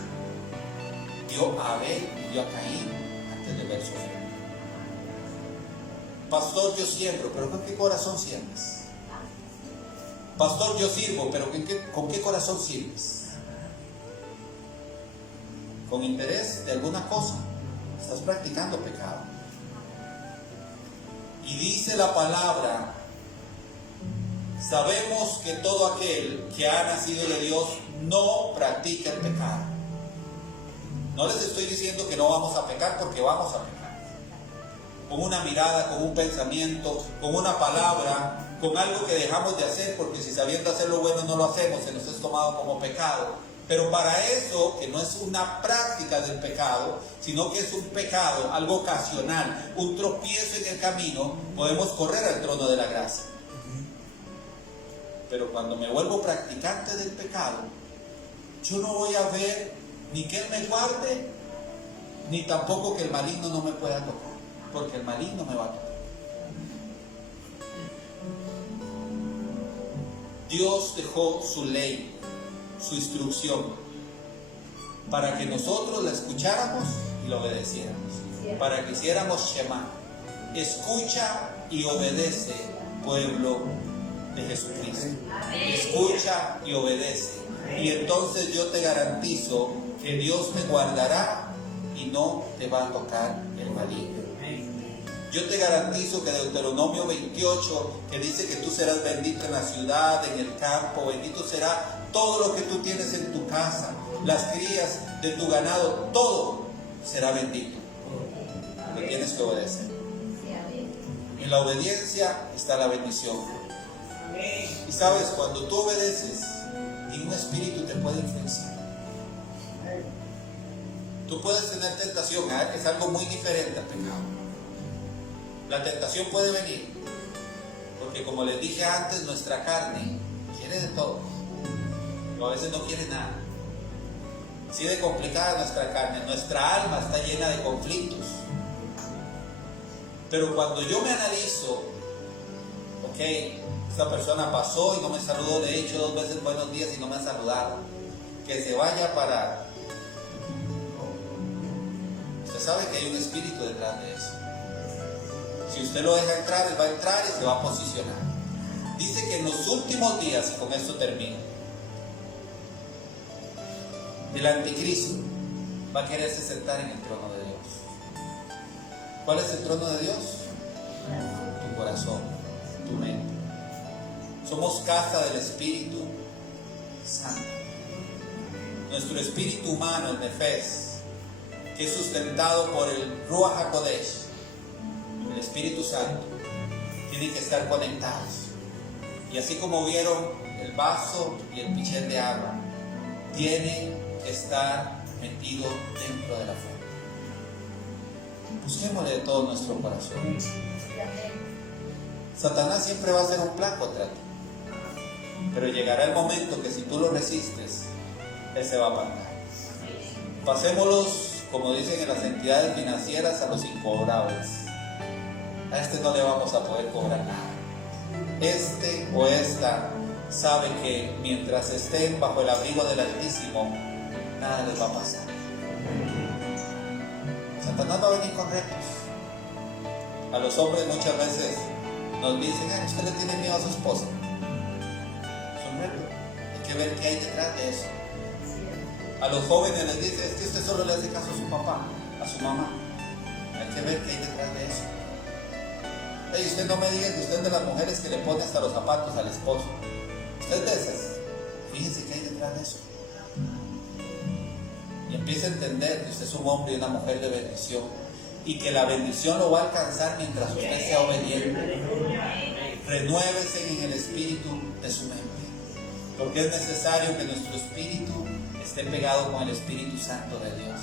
vio a Abel y vio a Caín antes de ver su ofrenda. Pastor, yo siembro, pero ¿con qué corazón siembras? Pastor, yo sirvo, pero ¿con qué corazón sirves? ¿Con interés de alguna cosa? Estás practicando pecado. Y dice la palabra, sabemos que todo aquel que ha nacido de Dios no practica el pecado. No les estoy diciendo que no vamos a pecar, porque vamos a pecar. Con una mirada, con un pensamiento, con una palabra, con algo que dejamos de hacer, porque si sabiendo hacer lo bueno no lo hacemos, se nos es tomado como pecado. Pero para eso, que no es una práctica del pecado, sino que es un pecado, algo ocasional, un tropiezo en el camino, podemos correr al trono de la gracia. Pero cuando me vuelvo practicante del pecado, yo no voy a ver ni que Él me guarde, ni tampoco que el maligno no me pueda tocar, porque el maligno me va a tocar. Dios dejó su ley, su instrucción, para que nosotros la escucháramos y la obedeciéramos, para que hiciéramos Shema, escucha y obedece, pueblo de Jesucristo. Escucha y obedece, y entonces yo te garantizo que Dios te guardará y no te va a tocar el maligno. Yo te garantizo que Deuteronomio 28, que dice que tú serás bendito en la ciudad, en el campo, bendito será todo lo que tú tienes en tu casa, las crías de tu ganado, todo será bendito. Pero tienes que obedecer. En la obediencia está la bendición. Y sabes, cuando tú obedeces, ningún espíritu te puede influenciar. Tú puedes tener tentación, es algo muy diferente al pecado. La tentación puede venir, porque como les dije antes, nuestra carne quiere de todo, pero a veces no quiere nada. Así de complicada nuestra carne, nuestra alma está llena de conflictos. Pero cuando yo me analizo, ok, esta persona pasó y no me saludó, le he dicho 2 veces buenos días y no me ha saludado, que se vaya a parar. Usted sabe que hay un espíritu detrás de eso. Si usted lo deja entrar, él va a entrar y se va a posicionar. Dice que en los últimos días, y con esto termino, el anticristo va a quererse sentar en el trono de Dios. ¿Cuál es el trono de Dios? Tu corazón, tu mente. Somos casa del Espíritu Santo. Nuestro espíritu humano, el Nefes, que es sustentado por el Ruach HaKodesh, el Espíritu Santo, tienen que estar conectados. Y así como vieron el vaso y el pichel de agua, tiene que estar metido dentro de la fe. Busquémosle de todo nuestro corazón. Satanás siempre va a hacer un plan contra ti, pero llegará el momento que si tú lo resistes, él se va a apartar. Pasémoslos, como dicen en las entidades financieras, a los incobrables. A este no le vamos a poder cobrar nada. Este o esta sabe que mientras estén bajo el abrigo del Altísimo, nada les va a pasar. Satanás va a venir con retos. A los hombres muchas veces nos dicen, usted le tiene miedo a su esposa. Es un reto. Hay que ver qué hay detrás de eso. A los jóvenes les dicen, es que usted solo le hace caso a su papá, a su mamá. Hay que ver qué hay detrás de eso. Y usted no me diga que usted es de las mujeres que le pone hasta los zapatos al esposo. Usted es de esas. Fíjense qué hay detrás de eso. Y empieza a entender que usted es un hombre y una mujer de bendición, y que la bendición lo va a alcanzar mientras usted sea obediente. Renuévese en el espíritu de su mente, porque es necesario que nuestro espíritu esté pegado con el Espíritu Santo de Dios.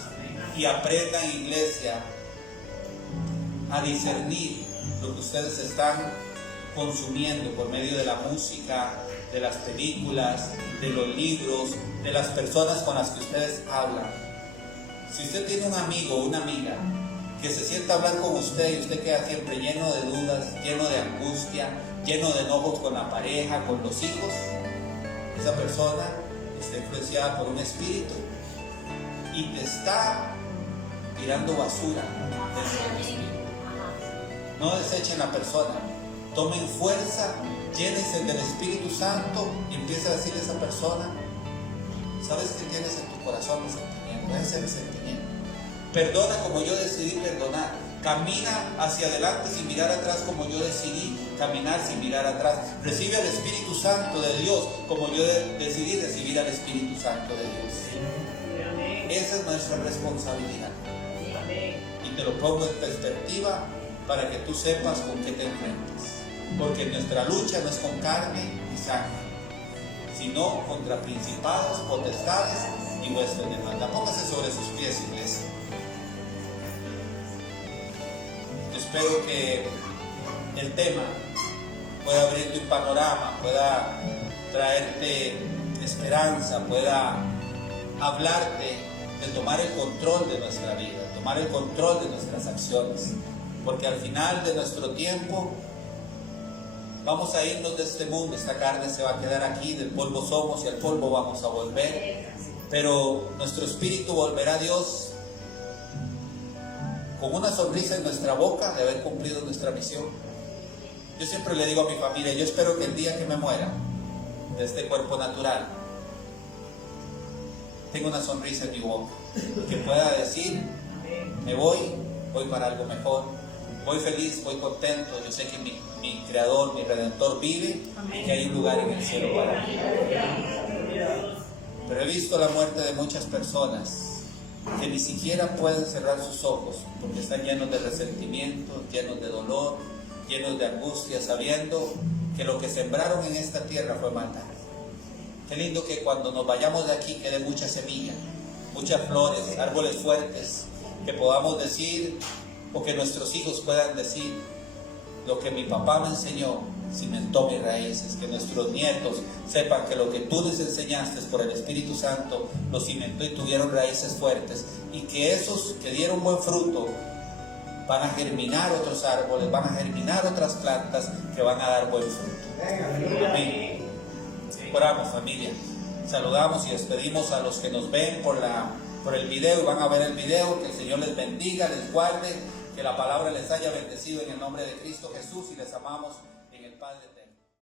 Y aprendan, iglesia, a discernir lo que ustedes están consumiendo por medio de la música, de las películas, de los libros, de las personas con las que ustedes hablan. Si usted tiene un amigo o una amiga que se sienta a hablar con usted y usted queda siempre lleno de dudas, lleno de angustia, lleno de enojos con la pareja, con los hijos, esa persona está influenciada por un espíritu y te está tirando basura del espíritu. No desechen la persona, tomen fuerza, llénense del Espíritu Santo y empieza a decirle a esa persona: ¿sabes qué tienes en tu corazón? Resentimiento, ese resentimiento. Perdona como yo decidí perdonar. Camina hacia adelante sin mirar atrás como yo decidí caminar sin mirar atrás. Recibe al Espíritu Santo de Dios como yo decidí recibir al Espíritu Santo de Dios. Esa es nuestra responsabilidad. Y te lo pongo en perspectiva para que tú sepas con qué te enfrentas. Porque nuestra lucha no es con carne y sangre, sino contra principados, potestades y huestes de maldad. Póngase sobre sus pies, iglesia. Yo espero que el tema pueda abrirte un panorama, pueda traerte esperanza, pueda hablarte de tomar el control de nuestra vida, tomar el control de nuestras acciones. Porque al final de nuestro tiempo vamos a irnos de este mundo, esta carne se va a quedar aquí, del polvo somos y al polvo vamos a volver, pero nuestro espíritu volverá a Dios con una sonrisa en nuestra boca de haber cumplido nuestra misión. Yo siempre le digo a mi familia, yo espero que el día que me muera de este cuerpo natural tenga una sonrisa en mi boca, que pueda decir: me voy para algo mejor, voy feliz, voy contento, yo sé que mi Creador, mi Redentor vive y que hay un lugar en el cielo para mí. Pero he visto la muerte de muchas personas que ni siquiera pueden cerrar sus ojos porque están llenos de resentimiento, llenos de dolor, llenos de angustia, sabiendo que lo que sembraron en esta tierra fue maldad. Qué lindo que cuando nos vayamos de aquí quede mucha semilla, muchas flores, árboles fuertes, que podamos decir, o que nuestros hijos puedan decir: lo que mi papá me enseñó cimentó mis raíces. Que nuestros nietos sepan que lo que tú les enseñaste por el Espíritu Santo lo cimentó y tuvieron raíces fuertes, y que esos que dieron buen fruto van a germinar otros árboles, van a germinar otras plantas que van a dar buen fruto. Amén. Oramos, familia. Saludamos y despedimos a los que nos ven por el video y van a ver el video. Que el Señor les bendiga, les guarde, que la palabra les haya bendecido en el nombre de Cristo Jesús, y les amamos en el Padre eterno.